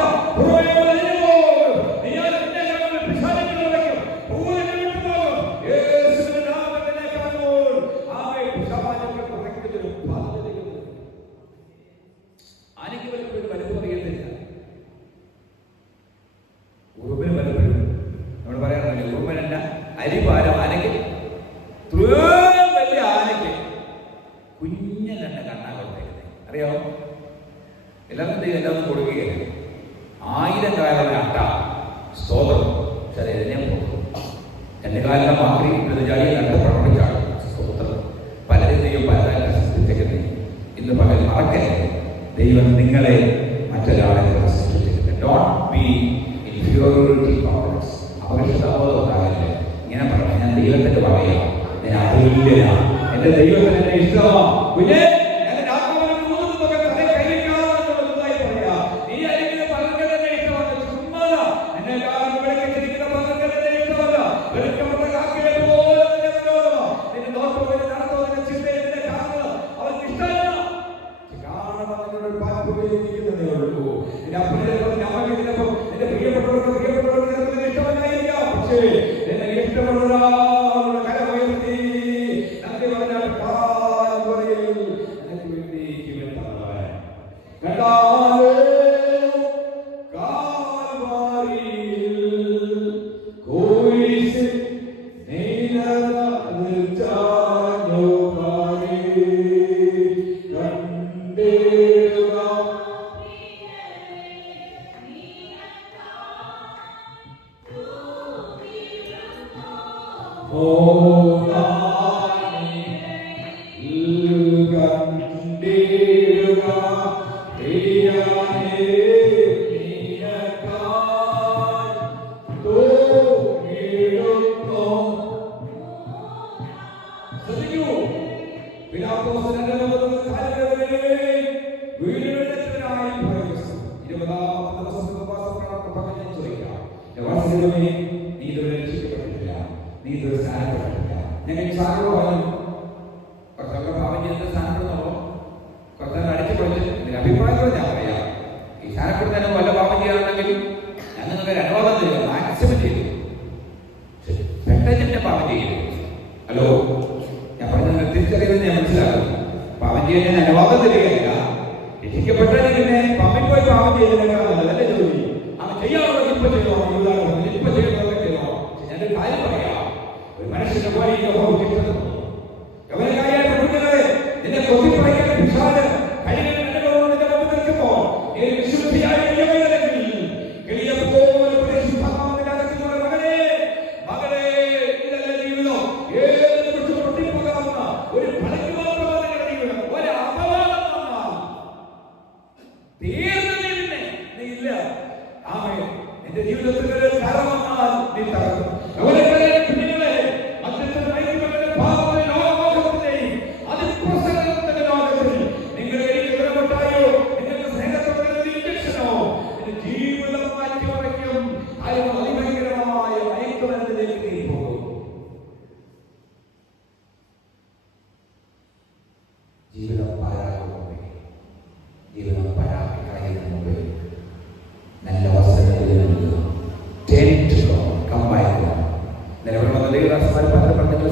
ആനയ്ക്ക് പലപ്പോഴും വലുപ്പം അറിയത്തില്ല. ഉറുമ്പിന് പലപ്പോഴും നമ്മൾ പറയാറില്ല, ഉറുമ്പനല്ല അരിപാരം ആനയ്ക്ക്, വലിയ ആനയ്ക്ക് കുഞ്ഞിലെണ്ണ കണ്ണാ കൊടുത്തേക്കുന്നത് അറിയാമോ? എല്ലാവർക്കും കൊടുക്കുകയാണ്. 1000 കാലം അട്ട സ്തോത്രം ശരീരനെ പോകും. എന്റെ കാലം മാറി ചാടി നഷ്ടപ്പെടാണ് സ്തോത്രം. പലരെയും പലതായിട്ട് സൃഷ്ടിച്ചേക്കുന്നത് ഇന്ന് പകൽ മറക്കരുത്. ദൈവം നിങ്ങളെ മറ്റൊരാളെ സൃഷ്ടിച്ചിട്ടുണ്ട്. Don't be inferiority complex. അപകർഷതാബോധം ഉണ്ടാകല്ലേ. ഇങ്ങനെ പറയാം, ഞാൻ ദൈവത്തിന്റെ പറയാം, ഞാൻ അതുല്യനാണ്, എന്റെ ദൈവത്തിന് എന്നെ ഇഷ്ടമാണ്. പിന്നെ ഹലോ, ഞാൻ പറഞ്ഞ തിരിച്ചറിയുന്നത് ഞാൻ മനസ്സിലാക്കുന്നു. പാപം ചെയ്യാൻ അനുവാദം തരികയില്ല. രക്ഷിക്കപ്പെട്ടതിന് പിന്നെ പമ്പിൽ പോയി പാപം ചെയ്യുന്നതിനേക്കാൾ നല്ലതല്ലേ ജോലി. അവൻ ചെയ്യാനുള്ള ഇപ്പൊ ചെയ്യണോ, ഇപ്പൊ ചെയ്യണമൊക്കെ ചെയ്യണോ. ഞാനൊരു കാര്യം പറയാം. ഒരു മനുഷ്യന്റെ പോലെ നിന്നെ കൊത്തിപ്പറയ്ക്കാൻ പിശാച് കഴിയുന്ന നിന്റെ മുമ്പിൽ നിൽക്കുമ്പോൾ വിശുദ്ധിയായി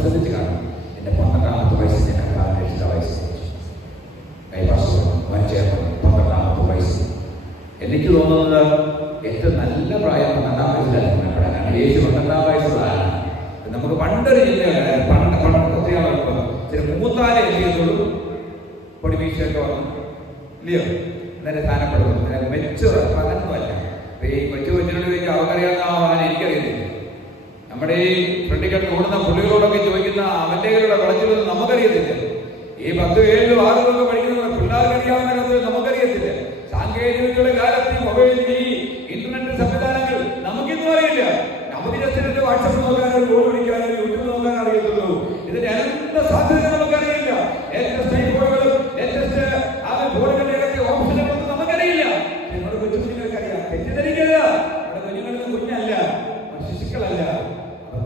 ശ്രദ്ധിച്ചു കാണും. എന്റെ 12ാമത്തെ വയസ്സിൽ ഞാൻ കർത്താവിനെ വയസ്സ് 12ാമത്തെ വയസ്സ് എനിക്ക് തോന്നുന്നത് ഏറ്റവും നല്ല പ്രായം 12ാം വയസ്സിലാണ്. കാരണം യേശു 12ാം വയസ്സുള്ളതാണ്. നമുക്ക് പണ്ടൊരു ജില്ലയുണ്ടായിരുന്നു. ചില മൂത്താലെ എത്തിയതോടും പൊടി വീഴ്ചയൊക്കെ വന്നു ഇല്ലയോ, നേരെ സ്ഥാനപ്പെടുന്നു. മെച്ചുറ പകർന്നുമല്ല. ഈ കൊച്ചു കൊച്ചിനോട് അവർക്കറിയാവുന്ന എനിക്കറിയത്തില്ല. നമ്മുടെ ഈ ഫ്രണ്ടിക്കൽ ഓടുന്ന പുള്ളികളോടൊക്കെ ചോദിക്കുന്ന അവന്റെ വളച്ചിലൊന്നും നമുക്കറിയത്തില്ല. ഈ 10, 7, 6 പഠിക്കുന്ന പിള്ളേർക്ക് അറിയാവുന്ന നമുക്കറിയത്തില്ല. സാങ്കേതികതയുടെ കാലത്ത് മൊബൈൽ, ഈ ഇന്റർനെറ്റ് സംവിധാനങ്ങൾ നമുക്കിന്നും അറിയില്ല. നമുക്ക് ജസ്റ്റ് വാട്സപ്പ് നോക്കാനോ ഫോൺ വിളിക്കാനോ യൂട്യൂബ് നോക്കാൻ അറിയത്തുള്ളൂ. ഇതിന്റെ അനന്ത സാധ്യത നമുക്കറിയില്ല. ലേറ്റസ്റ്റ് ഐഫോണുകളും ലേറ്റസ്റ്റ് ഫോണുകളുടെ ഓപ്ഷനുകളൊന്നും നമുക്കറിയില്ല. നമ്മുടെ കൊച്ചുകുഞ്ഞുങ്ങൾക്ക് അറിയാം. തെറ്റിദ്ധരിക്കരുത്, നമ്മുടെ കുഞ്ഞുങ്ങളൊന്നും കുഞ്ഞല്ല, ശിശുക്കളല്ല.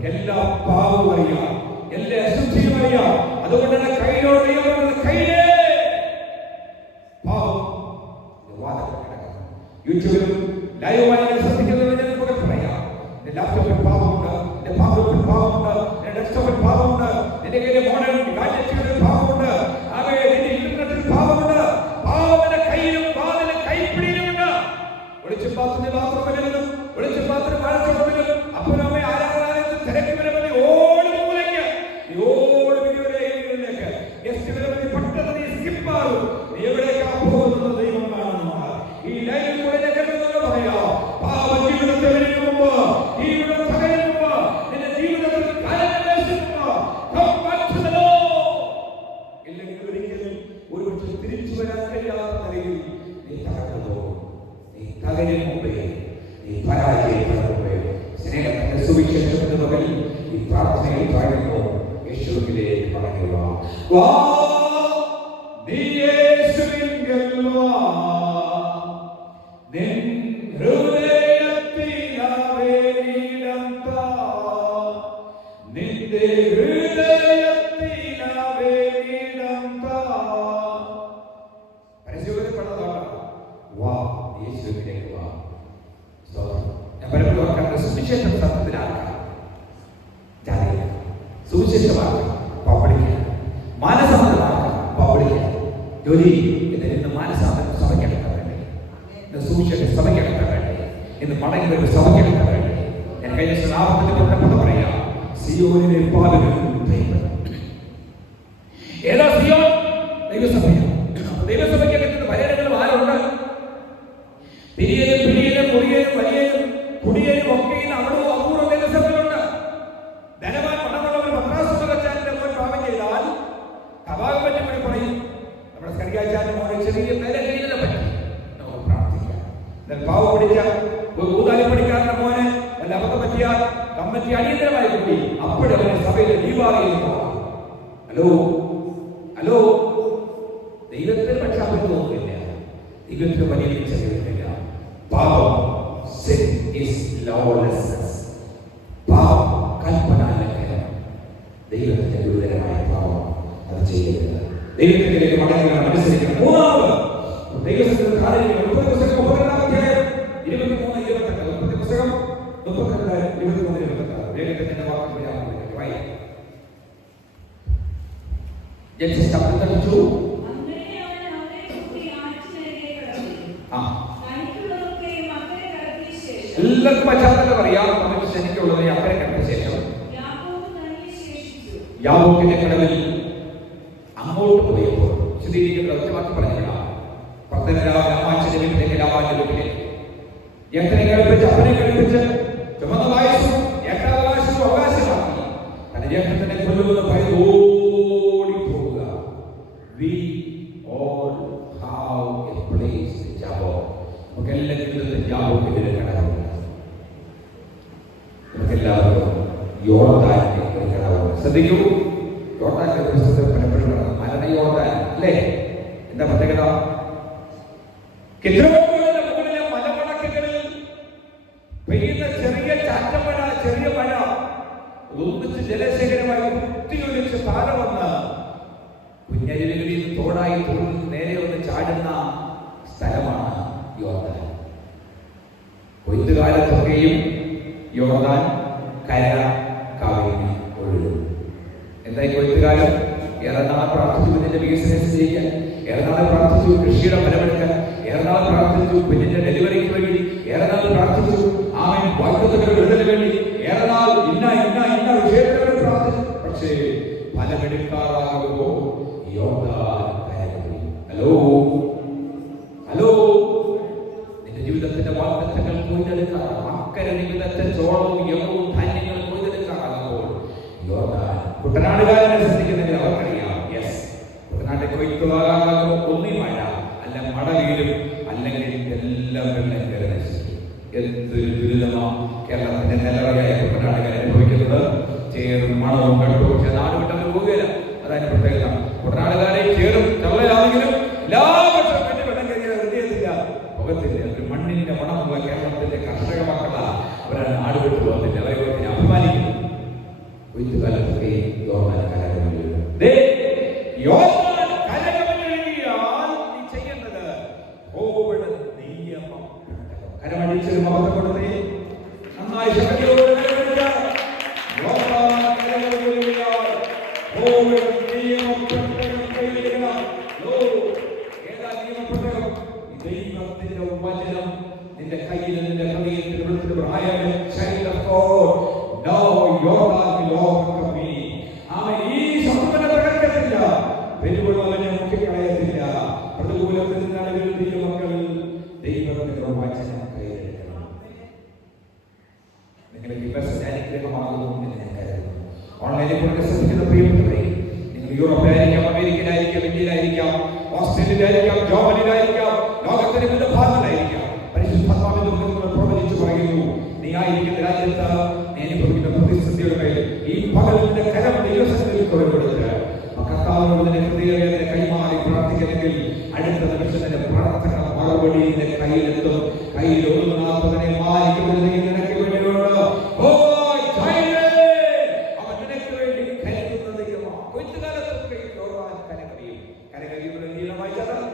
എല്ലാ പാവവും അറിയാം, എല്ലാ അശുദ്ധിയും അറിയാം. അതുകൊണ്ട് തന്നെ കയ്യിലോട് കയ്യിലേ പാവം യൂട്യൂബിലും ലൈവുമായി ശ്രദ്ധിക്കുന്നവരെ പറയാം. എന്റെ ലാപ്ടോപ്പിൽ പാവമുണ്ട്, എന്റെ പാവത്തിൽ പാവമുണ്ട്, എന്റെ ഡെസ്ക്ടോപ്പിൽ പാവമുണ്ട്, എന്റെ കയ്യിലെ മോഡൽ ഗാഡ്ജറ്റുകളിൽ പാവമുണ്ട്, അവയെ എന്റെ ഇന്റർനെറ്റിൽ പാവമുണ്ട്. പാവത്തിന്റെ കയ്യിലും പാവത്തിന്റെ കൈപ്പിടിയിലുമുണ്ട്. ഒളിച്ചു പാത്രത്തിൽ പാത്രത്തിലും ഒളിച്ചു പാത്രം വാഴച്ചോട്ടിലും അപ്പനമ്മ ആരാധനാലയത്തിൽ തിരക്ക് വരുമ്പോൾ ഓടി മൂലയ്ക്ക് ഓടി വീഡിയോയിലേക്ക് ഗസ്റ്റ് വരുമ്പോൾ പെട്ടെന്ന് നീ സ്കിപ്പാകും. നീ എവിടേക്കാ പോകുന്നത് ദൈവം കാണുന്നു. ഈ ലൈവിൽ കൂടെ കേൾക്കുന്നുണ്ട് പറയാ, പാവം ജീവിതത്തെ വരുന്ന മുമ്പ്, ജീവിതം തകരുന്ന മുമ്പ്, നിന്റെ ജീവിതത്തിൽ ഇല്ലെങ്കിൽ ഒരിക്കലും ഒരു പക്ഷെ തിരിച്ചു വരാൻ കഴിയാത്ത നിലയിൽ നീ തകർന്നു പോകും. നീ തകരും മുമ്പേ, നീ പരാജയപ്പെടും മുമ്പേ സ്നേഹത്തിന്റെ സുവിശേഷത്തിന്റെ മകൻ ഈ പ്രാർത്ഥനയിൽ പറയുന്നു, യേശുവിലേക്ക് മടങ്ങുക. വാ നീ യേശുവിങ്കൽ വാ, നിൻ ഹൃദയത്തിലാവേ നീടം താ, നിന്റെ ഹൃദയത്തിലാവേ നീടം താ. പരിശോധിക്കപ്പെട്ടതാണ്. വാ യേശുവിലേക്ക് വാ. ഞാൻ പലപ്പോഴും ഓർക്കാറുണ്ട്, സുവിശേഷം സത്യത്തിലാക്കാം, ജാതിയില്ല. സുവിശേഷമാക്കാം, പബ്ലിക്ക് മാനസാന്തരമാക്കാം, പബ്ലിക്ക് ജോലി. ഇന്ന് മാനസാന്തരം സഭയ്ക്കെടുക്കാൻ വേണ്ടി, ഇന്ന് സുവിശേഷം സഭയ്ക്കെടുക്കാൻ വേണ്ടി, ഇന്ന് മടങ്ങി വരുന്ന സഭയ്ക്കെടുക്കാൻ വേണ്ടി ഞാൻ കഴിഞ്ഞ സ്നാപനത്തിന്റെ പറയാം. സിയോനിലെ പാലുകൾ ഏതാ സിയോൻ? ദൈവസഭയാണ്. ദൈവസഭയ്ക്കകത്ത് പലയിടങ്ങളും ആരുണ്ട്? പിരിയനും പിടിയനും മുറിയനും വലിയനും കുടിയനും ഒക്കെയും അവിടും അപൂർവ ദൈവസഭകളുണ്ട്. ധനവാൻ പണമുള്ളവർ പത്രാസുഖാചാര്യന്റെ മോൻ പാപം ചെയ്താൽ കവാകം പറ്റി കൂടി പറയും. നമ്മുടെ സ്കടികാചാര്യന്റെ മോനെ ചെറിയ വില ചെയ്യുന്നതിനെ പറ്റി നമുക്ക് പ്രാർത്ഥിക്കാം. എന്നാൽ പാവം പിടിച്ച ഊതാലിപ്പടിക്കാരന്റെ മോനെ വല്ല അബദ്ധം പറ്റിയാൽ കമ്മിറ്റി അടിയന്തരമായി കൂടി അപ്പോഴവനെ സഭയിലെ ദീപാവലിയിൽ പോകാം. ഹലോ ഹലോ, ദൈവത്തിന് പക്ഷാപത്ത് നോക്കില്ല, ദൈവത്തിന് വലിയ തിരിച്ചറിവില്ല. പാപം പാപം കൽപ്പന ലംഘനം, ദൈവത്തിന്റെ ഗുരുതരമായ പാപം. അത് ചെയ്യരുത്. ദൈവത്തിലേക്ക് മടങ്ങി അനുസരിക്കണം. മൂന്നാമത് ദൈവത്തിന്റെ പുസ്തകം 33-22 വേഗത്തിൽ വാക്ക് Genesis chapter 32. എല്ലാവർക്കും പശ്ചാത്തലം അറിയാം. നമുക്ക് ശനിക്കുള്ളത് അക്കരെ കണ്ട ശേഷം യാക്കോബിന്റെ കടവിൽ അങ്ങോട്ട് പോയപ്പോൾ വിശദീകരിക്കുന്ന ഒറ്റവാക്കി പറഞ്ഞിടാം. പർദ്ദനാമാച്ചിന്റെ വീട്ടിലേക്ക് ലാബാന്റെ വീട്ടിലേക്ക് ജ്യേഷ്ഠനെ കളിപ്പിച്ച് അപ്പനെ കളിപ്പിച്ച് ചുമന്ന വയസ്സും ജ്യേഷ്ഠാവകാശവും അവകാശമാക്കി തന്റെ ജ്യേഷ്ഠനെ കൊല്ലുമെന്ന് ഭയന്ന് ഓടിപ്പോവുക. We all have a place in Jacob. നമുക്കെല്ലാം ജീവിതത്തിൽ യാക്കോബിന്റെ കടവുണ്ട്. നമുക്കെല്ലാവർക്കും യോർദാന്റെ ഒരു കടവുണ്ട്. ശ്രദ്ധിക്കൂ, യോർദാന്റെ പുസ്തകത്തിൽ പലപ്പോഴും മരണ യോർദാൻ അല്ലേ? എന്താ പ്രത്യേകത? കിദ്രോനിന്റെ മുകളിലെ മലമടക്കുകളിൽ പെയ്യുന്ന ചെറിയ ചാറ്റമഴ, ചെറിയ മഴ ഒന്നിച്ച് ജലശേഖരമായി കുത്തിയൊലിച്ച് താഴെ വന്ന് കുഞ്ഞരുവികളിൽ തോടായി തോന്നിൽ നേരെ വന്ന് ചാടുന്ന സ്ഥലമാണ് യോർദാൻ. കൊയ്ത്തുകാലത്തൊക്കെയും യോർദാൻ കര കവിഞ്ഞ് ഒഴുകും. എന്തായി കൊയ്ത്തുകാലം? ഏറെനാൾ പ്രാർത്ഥിച്ചു കുഞ്ഞിന്റെ വികസനം ചെയ്യാൻ, ഏറെനാൾ പ്രാർത്ഥിച്ചു കൃഷിയുടെ ഫലമെടുക്കാൻ, ഏറെനാൾ പ്രാർത്ഥിച്ചു കുഞ്ഞിന്റെ ഡെലിവറിക്ക് വേണ്ടി, ഏറെനാൾ പ്രാർത്ഥിച്ചു ആമൻ വാഗ്ദത്തങ്ങളുടെ വിടുതലിന് വേണ്ടി, ഏറെനാൾ ഇന്ന വിഷയത്തിന് പ്രാർത്ഥിച്ചു. പക്ഷേ ഫലമെടുക്കാറാകുമ്പോൾ യോർദാൻ കരകവിയും. ഹലോ ഹലോ, നിന്റെ ജീവിതത്തിന്റെ വാഗ്ദത്തങ്ങൾ കൊയ്തെടുക്കാൻ, അക്കരെ ജീവിതത്തെ ചോളവും യവവും ധാന്യങ്ങളും കൊയ്തെടുക്കാറാകുമ്പോൾ യോർദാൻ. കുട്ടനാടുകാരനെ ശ്രദ്ധിക്കുന്നതിൽ അവർക്കറിയാം. യെസ്, കുട്ടനാട്ടിൽ കൊയ്ത്തുകാരാകുമ്പോൾ ഒന്നി മഴ അല്ല മട വീടും, അല്ലെങ്കിൽ എല്ലാം വെള്ളം കയറി നശിക്കും. എന്തൊരു ദുരിതമാണ് കേരളത്തിന്റെ നിലവറയായ കുട്ടനാടുകാർ അനുഭവിക്കുന്നത്. ചേറും മണവും കണ്ടു. പക്ഷെ നാട് വിട്ടവർ പോകുകയില്ല. അതതിന്റെ പ്രത്യേകത. കുട്ടനാടുകാരെ ചേറും ചള്ളയാണെങ്കിലും എല്ലാ വർഷവും വേണ്ടി വെള്ളം കയറിയ ഹൃദയത്തില്ല, മുഖത്തില്ല. ഒരു മണ്ണിന്റെ മണമുള്ള കേരളത്തിന്റെ കർഷക മക്കള അവരാണ് നാട് വിട്ടു പോകുന്നില്ല. അവരെ അഭിമാനിക്കുന്നു. യോർദാൻ കരകവിഞ്ഞൊഴുകിയാൽ നീ ചെയ്യേണ്ടത് യഹോവയുടെ നിയമം കരമടിച്ചൊരു മഹത്വം കൊടുത്തേ. നന്നായി ശക്തിയോടെ യോർദാൻ കരകവിഞ്ഞൊഴുകിയാൽ യഹോവയുടെ നിയമപ്പെട്ടകം കയ്യിലെടുക്കണം. ഏതാ നിയമപ്പെട്ടകം? ദൈവത്തിന്റെ വചനം നിന്റെ കയ്യിൽ, നിന്റെ ഹൃദയത്തിൽ വിളിച്ചിട്ട് I am a child of God. Now Jordan will overcome me. അവൻ ഈ ശത്രുവിനെ തകർക്കത്തില്ല, വെല്ലുവിളവനെ മുക്കിക്കളയത്തില്ല. പ്രതികൂലത്തിൽ നിന്നളവിൽ ദൈവമക്കൾ ദൈവത്തിന്റെ വചനം കയ്യിലെടുക്കണം. നിങ്ങൾക്ക് ഈ മെസ്സേജ് അനുഗ്രഹമാകുന്നു എന്ന് ഞാൻ കരുതുന്നു. ഓൺലൈനിൽ കൂടെ ശ്രദ്ധിക്കുന്ന പ്രിയപ്പെട്ടവരെ, നിങ്ങൾ യൂറോപ്പിലായിരിക്കാം, അമേരിക്കയിലായിരിക്കാം, ഇന്ത്യയിലായിരിക്കാം, ഓസ്ട്രേലിയയിലായിരിക്കാം, ജർമ്മനിയിലായിരിക്കാം, ലോകത്തിന്റെ വിവിധ ഭാഗങ്ങളിലായിരിക്കാം, പരിശുദ്ധാത്മാവിന്റെ മുഖത്ത് പ്രവചിച്ചു പറയുന്നു, നീ ആയിരിക്കുന്ന രാജ്യത്ത് നീ അനുഭവിക്കുന്ന പ്രതിസന്ധിയുടെ മേൽ ഈ പകലിന്റെ കരം ദൈവസന്നിധിയിൽ കൊണ്ടുകൊടുത്ത് കർത്താവിനോട് നിന്റെ ഹൃദയവേദന കൈമാറി പ്രാർത്ഥിക്കുന്നെങ്കിൽ അടുത്ത നിമിഷത്തിന്റെ പ്രാർത്ഥന മറുപടി നിന്റെ കയ്യിലെത്തും. കയ്യിൽ ഒതുങ്ങാത്തതിനെ മാനിക്കുന്നത് നിനക്ക് വേണ്ടിയുണ്ട്. അവൻ നിനക്ക് വേണ്ടി കരുതുന്ന ദൈവമാണ്. കൊയ്ത്തുകാലത്തൊക്കെ കരകവിയും കരകവിയുടെ നീളമായി ചേർന്ന്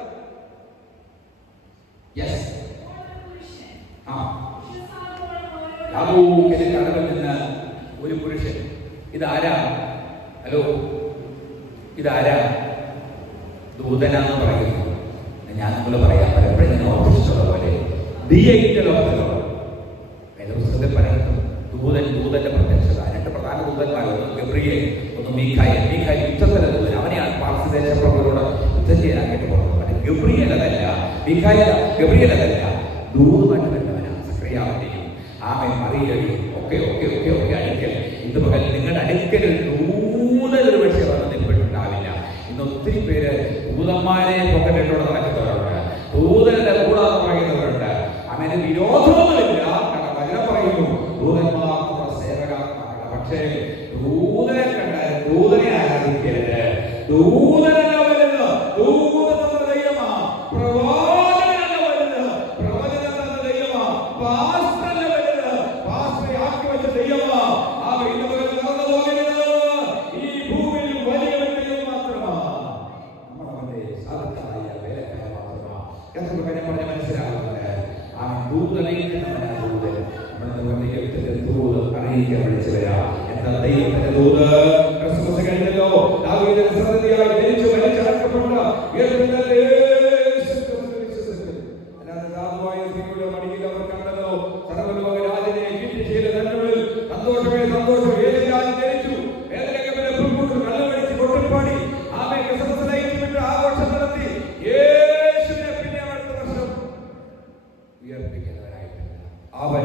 കടവിൽ നിന്ന് ഒരു പുരുഷൻ, ഇതാരാ? ഹലോ, ഇതാരാ? ദൂതനാന്ന് പറയുന്നു. ഞാൻ നിങ്ങൾ പറയാം, പലപ്പോഴും ഞാൻ ഓർമ്മിച്ചിട്ടുള്ള പോലെ വേദപുസ്തകത്തിൽ പറയുന്നു ദൂതന്റെ പ്രത്യക്ഷത. രണ്ട് പ്രധാന ദൂതന്മാർ, ഒന്ന് ഗബ്രിയേൽ, ഒന്ന് മീഖായേൽ. മീഖായേൽ യുദ്ധത്തിലെ ദൂതൻ, അവനെയാണ് പാർശ്വദേശപ്രഭുക്കളോട് യുദ്ധം ചെയ്യാനായിട്ട് പോകുന്നത്. ഗബ്രിയേൽ അതല്ല, മീഖായേൽ ഗബ്രിയേൽ അതല്ല, ദൂതുമായിട്ട് വരുന്നവനാണ്. സക്രിയാവിന്റെയും ആമേൻ മറിയയുടെയും ഒക്കെ ഒക്കെ ഒക്കെ ഒക്കെ അടുക്കൽ ഇന്ന് പകൽ നിങ്ങളുടെ അടുക്കൽ ദൂതൻ ഒരു പക്ഷേ വന്നിട്ടുണ്ടാവില്ല. ഇന്ന് ഒത്തിരി പേര് ദൂതന്മാരെ പൊക്കലിലൂടെ നടക്കുന്നവരുണ്ട്, ദൂതന്റെ കൂടാതെ പറയുന്നവരുണ്ട്. അങ്ങനെ വിരോധമൊന്നുമില്ല, കാരണം വചനം പറയുന്നു ദൂതന്മാർ സേവകാത്മാക്കളാണ്. പക്ഷേ ദൂതനെ കണ്ടാൽ ദൂതനെ ആരാധിക്കരുത്. ദൂതനല്ല വരുന്നത്, ദൂതനെന്ന ദൈവമാ. പ്രവാചകനല്ല വരുന്നത്, പ്രവചനമെന്ന ദൈവമാ. പാസ്റ്ററല്ല വരുന്നത്, പാസ്റ്ററെ ആക്കി വെച്ച ദൈവമാ. ആ ഇന്നുപകൽ നടന്നു പോകരുത്. ഈ ഭൂമിയിൽ വലിയവൻ ദൈവം മാത്രമാ. നമ്മളവന്റെ സാധുക്കളായ വേലക്കാരൻ മാത്രമാ. എത്ര പേരെ പറഞ്ഞ മനസ്സിലാകുന്നത്? ആ ദൂതനയിക്കുന്നവനാ ദൂതൻ. നമ്മുടെ ദൈവത്തിന്റെ ദൂത് അറിയിക്കാൻ വിളിച്ചവരാ. എന്താ ദൈവത്തിന്റെ ദൂത്? ക്രിസ്മസ് കഴിഞ്ഞല്ലോ, ദാവീദിന്റെ സന്തതിയായി ജനിച്ചു മരിച്ചടക്കപ്പെട്ട ഉയർത്തുന്നതല്ലേ അവൻ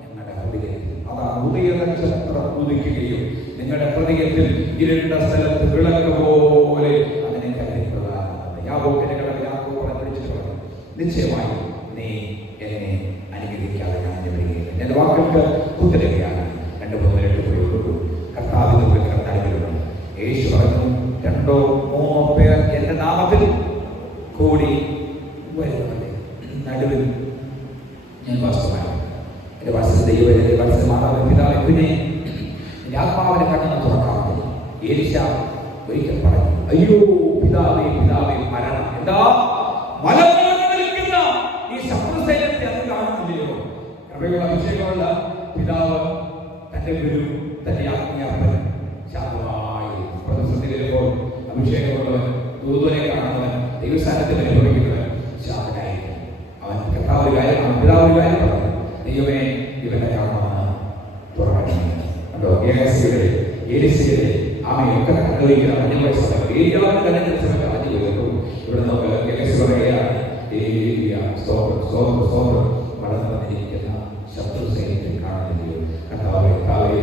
ഞങ്ങളുടെ ഹൃദയത്തിൽ, അതാണ് ഉദയനക്ഷത്രം ഉദിക്കുകയും നിങ്ങളുടെ ഹൃദയത്തിൽ ഇരുണ്ട സ്ഥലത്ത് വിളക്ക് പോലെ അതിനെ കരുതിക്കൊള്ളാറുണ്ട്. യാക്കോബിന്റെ കടൽ യാക്കോബ് പിടിച്ചിട്ട് പറഞ്ഞു, നിശ്ചയമായി നീ എന്നെ അനുഗ്രഹിക്കാതെ ഞാൻ വരികയില്ല. എന്റെ വാക്കുകൾക്ക് കുത്തരുകയാണ്. 2-3 മിനിറ്റ് പോയി കർത്താവിന്റെ കർത്താവിലുണ്ട്. യേശു പറഞ്ഞു, 2-3 പേർ എന്റെ നാമത്തിൽ കൂടി വരുന്നവരുടെ നടുവിൽ ഞാൻ വാസ്തവമാണ്. എന്റെ വാസ്തു ദൈവം, എന്റെ വാസ്തു മാതാവ്, പിതാവ്, പിന്നെ ആത്മാവിനെ കണ്ണെന്ന് തുറക്കാറുണ്ട്. ഏലിശ ഒരിക്കൽ പറഞ്ഞു, അയ്യോ പിതാവേ പിതാവേ, മരണം! എന്താ മലർന്നു നിൽക്കുന്ന ഈ ശത്രുസൈന്യത്തെ അത് കാണുന്നില്ലയോ? കൃപയുള്ള അഭിഷേകമുള്ള പിതാവ് തന്റെ ഗുരു, തന്റെ ആത്മീയപ്പൻ ശാന്തമായി പ്രതിസന്ധി വരുമ്പോൾ അഭിഷേകമുള്ളവൻ, ദൂതനെ കാണുന്നവൻ, ദൈവസ്ഥാനത്തിൽ അനുഭവിക്കുന്നവൻ ശാന്തനായിരിക്കും. അവൻ പിതാവ് കാര്യം പറഞ്ഞു, ദൈവമേ ഇവനെ കാണുമെന്ന് തുറന്നു. കണ്ടോ, ഏലിശയുടെ ആമയൊക്കെ അനുഭവിക്കുന്ന അന്യമായ സമയം ഏരിയാവിന് തന്നെ സമയത്ത് അഞ്ചു വരുന്നു. ഇവിടെ നമുക്ക് പറയുകയാണ്, വളർന്നു വന്നിരിക്കുന്ന ശത്രു സൈന്യത്തെ കാണുന്നില്ലയോ? കർത്താവേ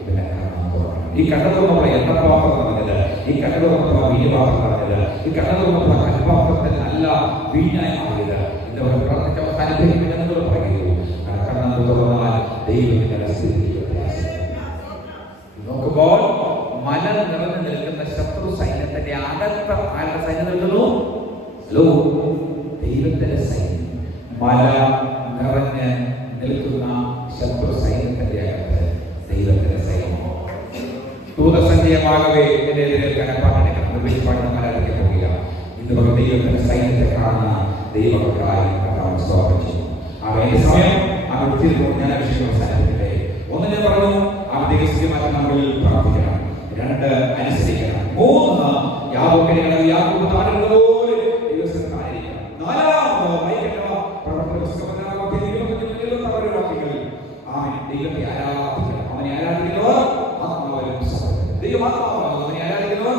ഇവനെ കാണാൻ തുറക്കണം. ഈ കണ്ടതുകൊണ്ടുള്ള എണ്ണപാത്രം നടന്നത്, ഈ കണ്ടതുകൊണ്ടുള്ള വീഞ്ഞപാത്രം നടന്നത്, ഈ കണ്ടതുകൊണ്ടുള്ള കൽപാത്രത്തിൽ നല്ല വീഞ്ഞായി മാറിയത്. ഇന്നവരെ പ്രാർത്ഥിച്ച അനുഭവിക്കുമെന്നത് പറയുന്നു. കണ്ണു തുറന്നാൽ ദൈവത്തിന്റെ സ്ഥിതി നോക്കുമ്പോൾ മല നിറഞ്ഞു നിൽക്കുന്ന ശത്രു സൈന്യത്തിന്റെ അകത്ത് ആരുടെ സൈന്യം നിൽക്കുന്നു? ഹലോ, ദൈവത്തിന്റെ സൈന്യം. മല നിറഞ്ഞ് നിൽക്കുന്ന ശത്രു സൈന്യത്തിന്റെ അകത്ത് ദൈവത്തിന്റെ സൈന്യം. ദൂതസഞ്ചയമാകവേ എതിരെ കനപ്പാടണം. വെളിപ്പാട് നമ്മൾ ആരാധിക്കാൻ പോവുക. ഇന്ന് പകൽ ദൈവത്തിന്റെ സൈന്യത്തെ കാണുന്ന ദൈവമക്കളായി കർത്താവിനെ സ്തോത്രം ചെയ്യുന്നു. ഈ സമയം ആ വ്യക്തിയിൽ ഞാൻ അഭിഷേകം അവസാനിപ്പിക്കട്ടെ. ഒന്ന് ഞാൻ പറഞ്ഞു, ആ ദൈവസ്ഥിതിമാറ്റി നമ്മൾ പ്രാർത്ഥിക്കണം. 2 അനുസരിക്കണം. 3 യാക്കോബിനെ യാക്കോബ് താഴുന്നതുപോലെ ദൈവസ്ഥിതിയിൽ ആയിരിക്കണം. 4 വായിക്കേണ്ട പ്രവർത്തന പുസ്തകം 25 വാക്യങ്ങൾ ദൈവത്തെ ആരാധിക്കണം. അവനെ ആരാധിക്കുന്നവർ ആത്മാവിലും സത്യത്തിലും, ദൈവമാത്മാവാണ് അവനെ ആരാധിക്കുന്നവർ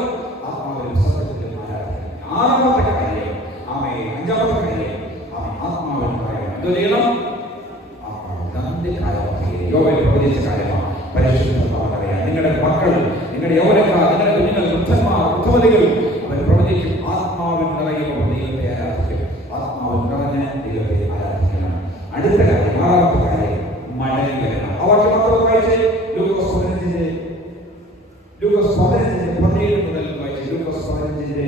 ആത്മാവിലും സത്യത്തിലും ആരാധിക്കണം. 6ാമത്തെ കാര്യം, 5ാമത്തെ കാര്യം, ആത്മാവിലും പറയണം. എന്ത് ചെയ്യണം? യോവേൽ പ്രവചിച്ച കാര്യമാണ്. പരിശുദ്ധമായ നിങ്ങളുടെ മക്കൾ, നിങ്ങളുടെ യൗവനക്കാർ, നിങ്ങളുടെ കുഞ്ഞുങ്ങൾ, വൃദ്ധന്മാർ, വൃദ്ധവതികൾ അവർ പ്രവചിക്കും. ആത്മാവിൽ നിറയുമ്പോൾ ദൈവത്തെ ആരാധിക്കും. ആത്മാവിൽ നിറഞ്ഞ് ദൈവത്തെ ആരാധിക്കണം. അടുത്ത കാര്യം, 6ാമത്തെ കാര്യം, മടങ്ങി വരണം. ആ വാക്യം മാത്രം വായിച്ച് ലൂക്കോസ് 15 17 മുതൽ വായിച്ച്. ലൂക്കോസ് 15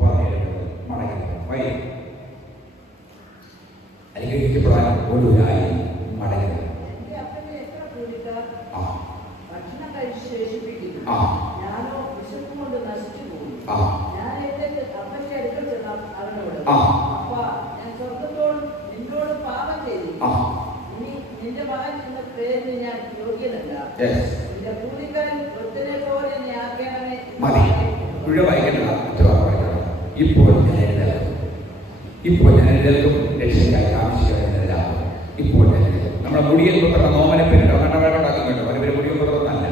17 മുതൽ മടങ്ങി വരും. അനുഗ്രഹിക്കപ്പെടാൻ ഒടുവിലായി മടങ്ങി വരും. ഇപ്പോൾ ഞാൻ എല്ലാവർക്കും രക്ഷയ്ക്കായി ആവശ്യമായിരുന്നില്ല. ഇപ്പോൾ നമ്മുടെ മുടിയൻ പുത്ര നോമനെ പേരിട്ടോ കണ്ടവേണ്ടാക്കി കേട്ടോ. അവരെ മുടിയൻ പുത്രന്നല്ല,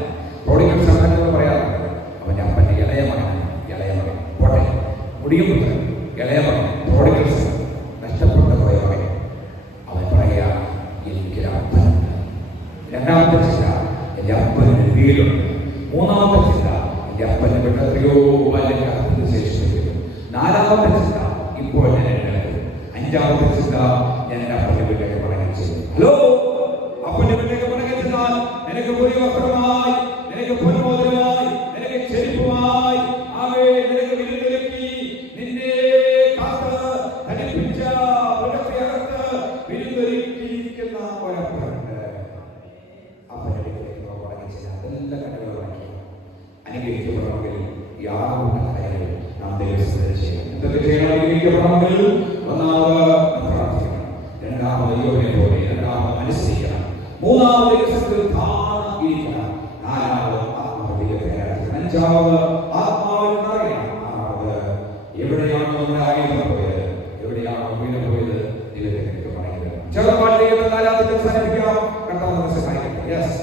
പ്രോഡിഗൽ സമ്പന്ന പറയാറുണ്ട്. അവന്റെ അപ്പന്റെ ഇളയ മകൻ പോട്ടെ, മുടിയൻ പുത്രൻ ഇളയ മകൻ, പ്രോഡിഗൽ നഷ്ടപ്പെട്ട പോയ മകൻ. അവൻ പറയാ, എനിക്കൊരു അപ്പനുണ്ട്. 2ാമത്തെ ചിന്ത, എന്റെ അപ്പനൊരു വീടുണ്ട്. 3ാമത്തെ ചിന്ത, എന്റെ അപ്പനെ പെട്ട എത്രയോ ബാല്യകാലത്തിന് ശേഷം. 4ാമത്തെ ചിന്ത, ഇപ്പോൾ ഞാൻ 5ാമത്തെ ചിന്ത, ഞാൻ എൻ്റെ അപ്പന്റെ വീട്ടിലേക്ക് മടങ്ങി ചെയ്തു. ഹലോ, അപ്പന്റെ വീട്ടിലേക്ക് മടങ്ങി ചെന്നാൽ നിനക്ക് പുതിയ വസ്ത്രമായി, നിനക്ക് പൊന്മോതിരമായി, നിനക്ക് ചെരുപ്പുമായി, നിനക്ക് വിരുന്നൊരുക്കി നിന്നെ കാത്ത് ധരിപ്പിച്ച മൃഗത്തിനകത്ത് വിരുന്നൊരുക്കിയിരിക്കുന്ന ഒരപ്പനുണ്ട്. അപ്പന്റെ വീട്ടിലേക്ക് മടങ്ങി ചെന്നാൽ അതെല്ലാം കണ്ടുകളാക്കി അനുഗ്രഹിക്കപ്പെടണമെങ്കിൽ യാതൊരു കാര്യവും നാം ദൈവസ്ഥിതി ചെയ്യണം. എന്തൊക്കെ ചെയ്യണം? അനുഗ്രഹിക്കപ്പെടണമെങ്കിൽ 1ാമത് പ്രാർത്ഥിക്കണം, 2ാമത് യോബിനെ പോലെ, 2ാമത് അനുസരിക്കണം, 3ാമത് ദൈവസ്ഥിതിയിൽ ഇരിക്കണം, 4ാമത് ആത്മാവിലേക്ക് ആരാധിക്കണം, 5ാമത് ആത്മാവിൽ നിറയണം, 6ാമത് എവിടെയാണോ നമ്മുടെ ആയുധം പോയത്, എവിടെയാണോ വീണ് പോയത്, ദൈവത്തിലേക്ക് പറയുന്നത്. ചെറുപ്പാട് ദൈവത്തെ ആരാധിക്കാൻ സാധിപ്പിക്കാം. കർത്താവ് സഹായിക്കട്ടെ. യെസ്.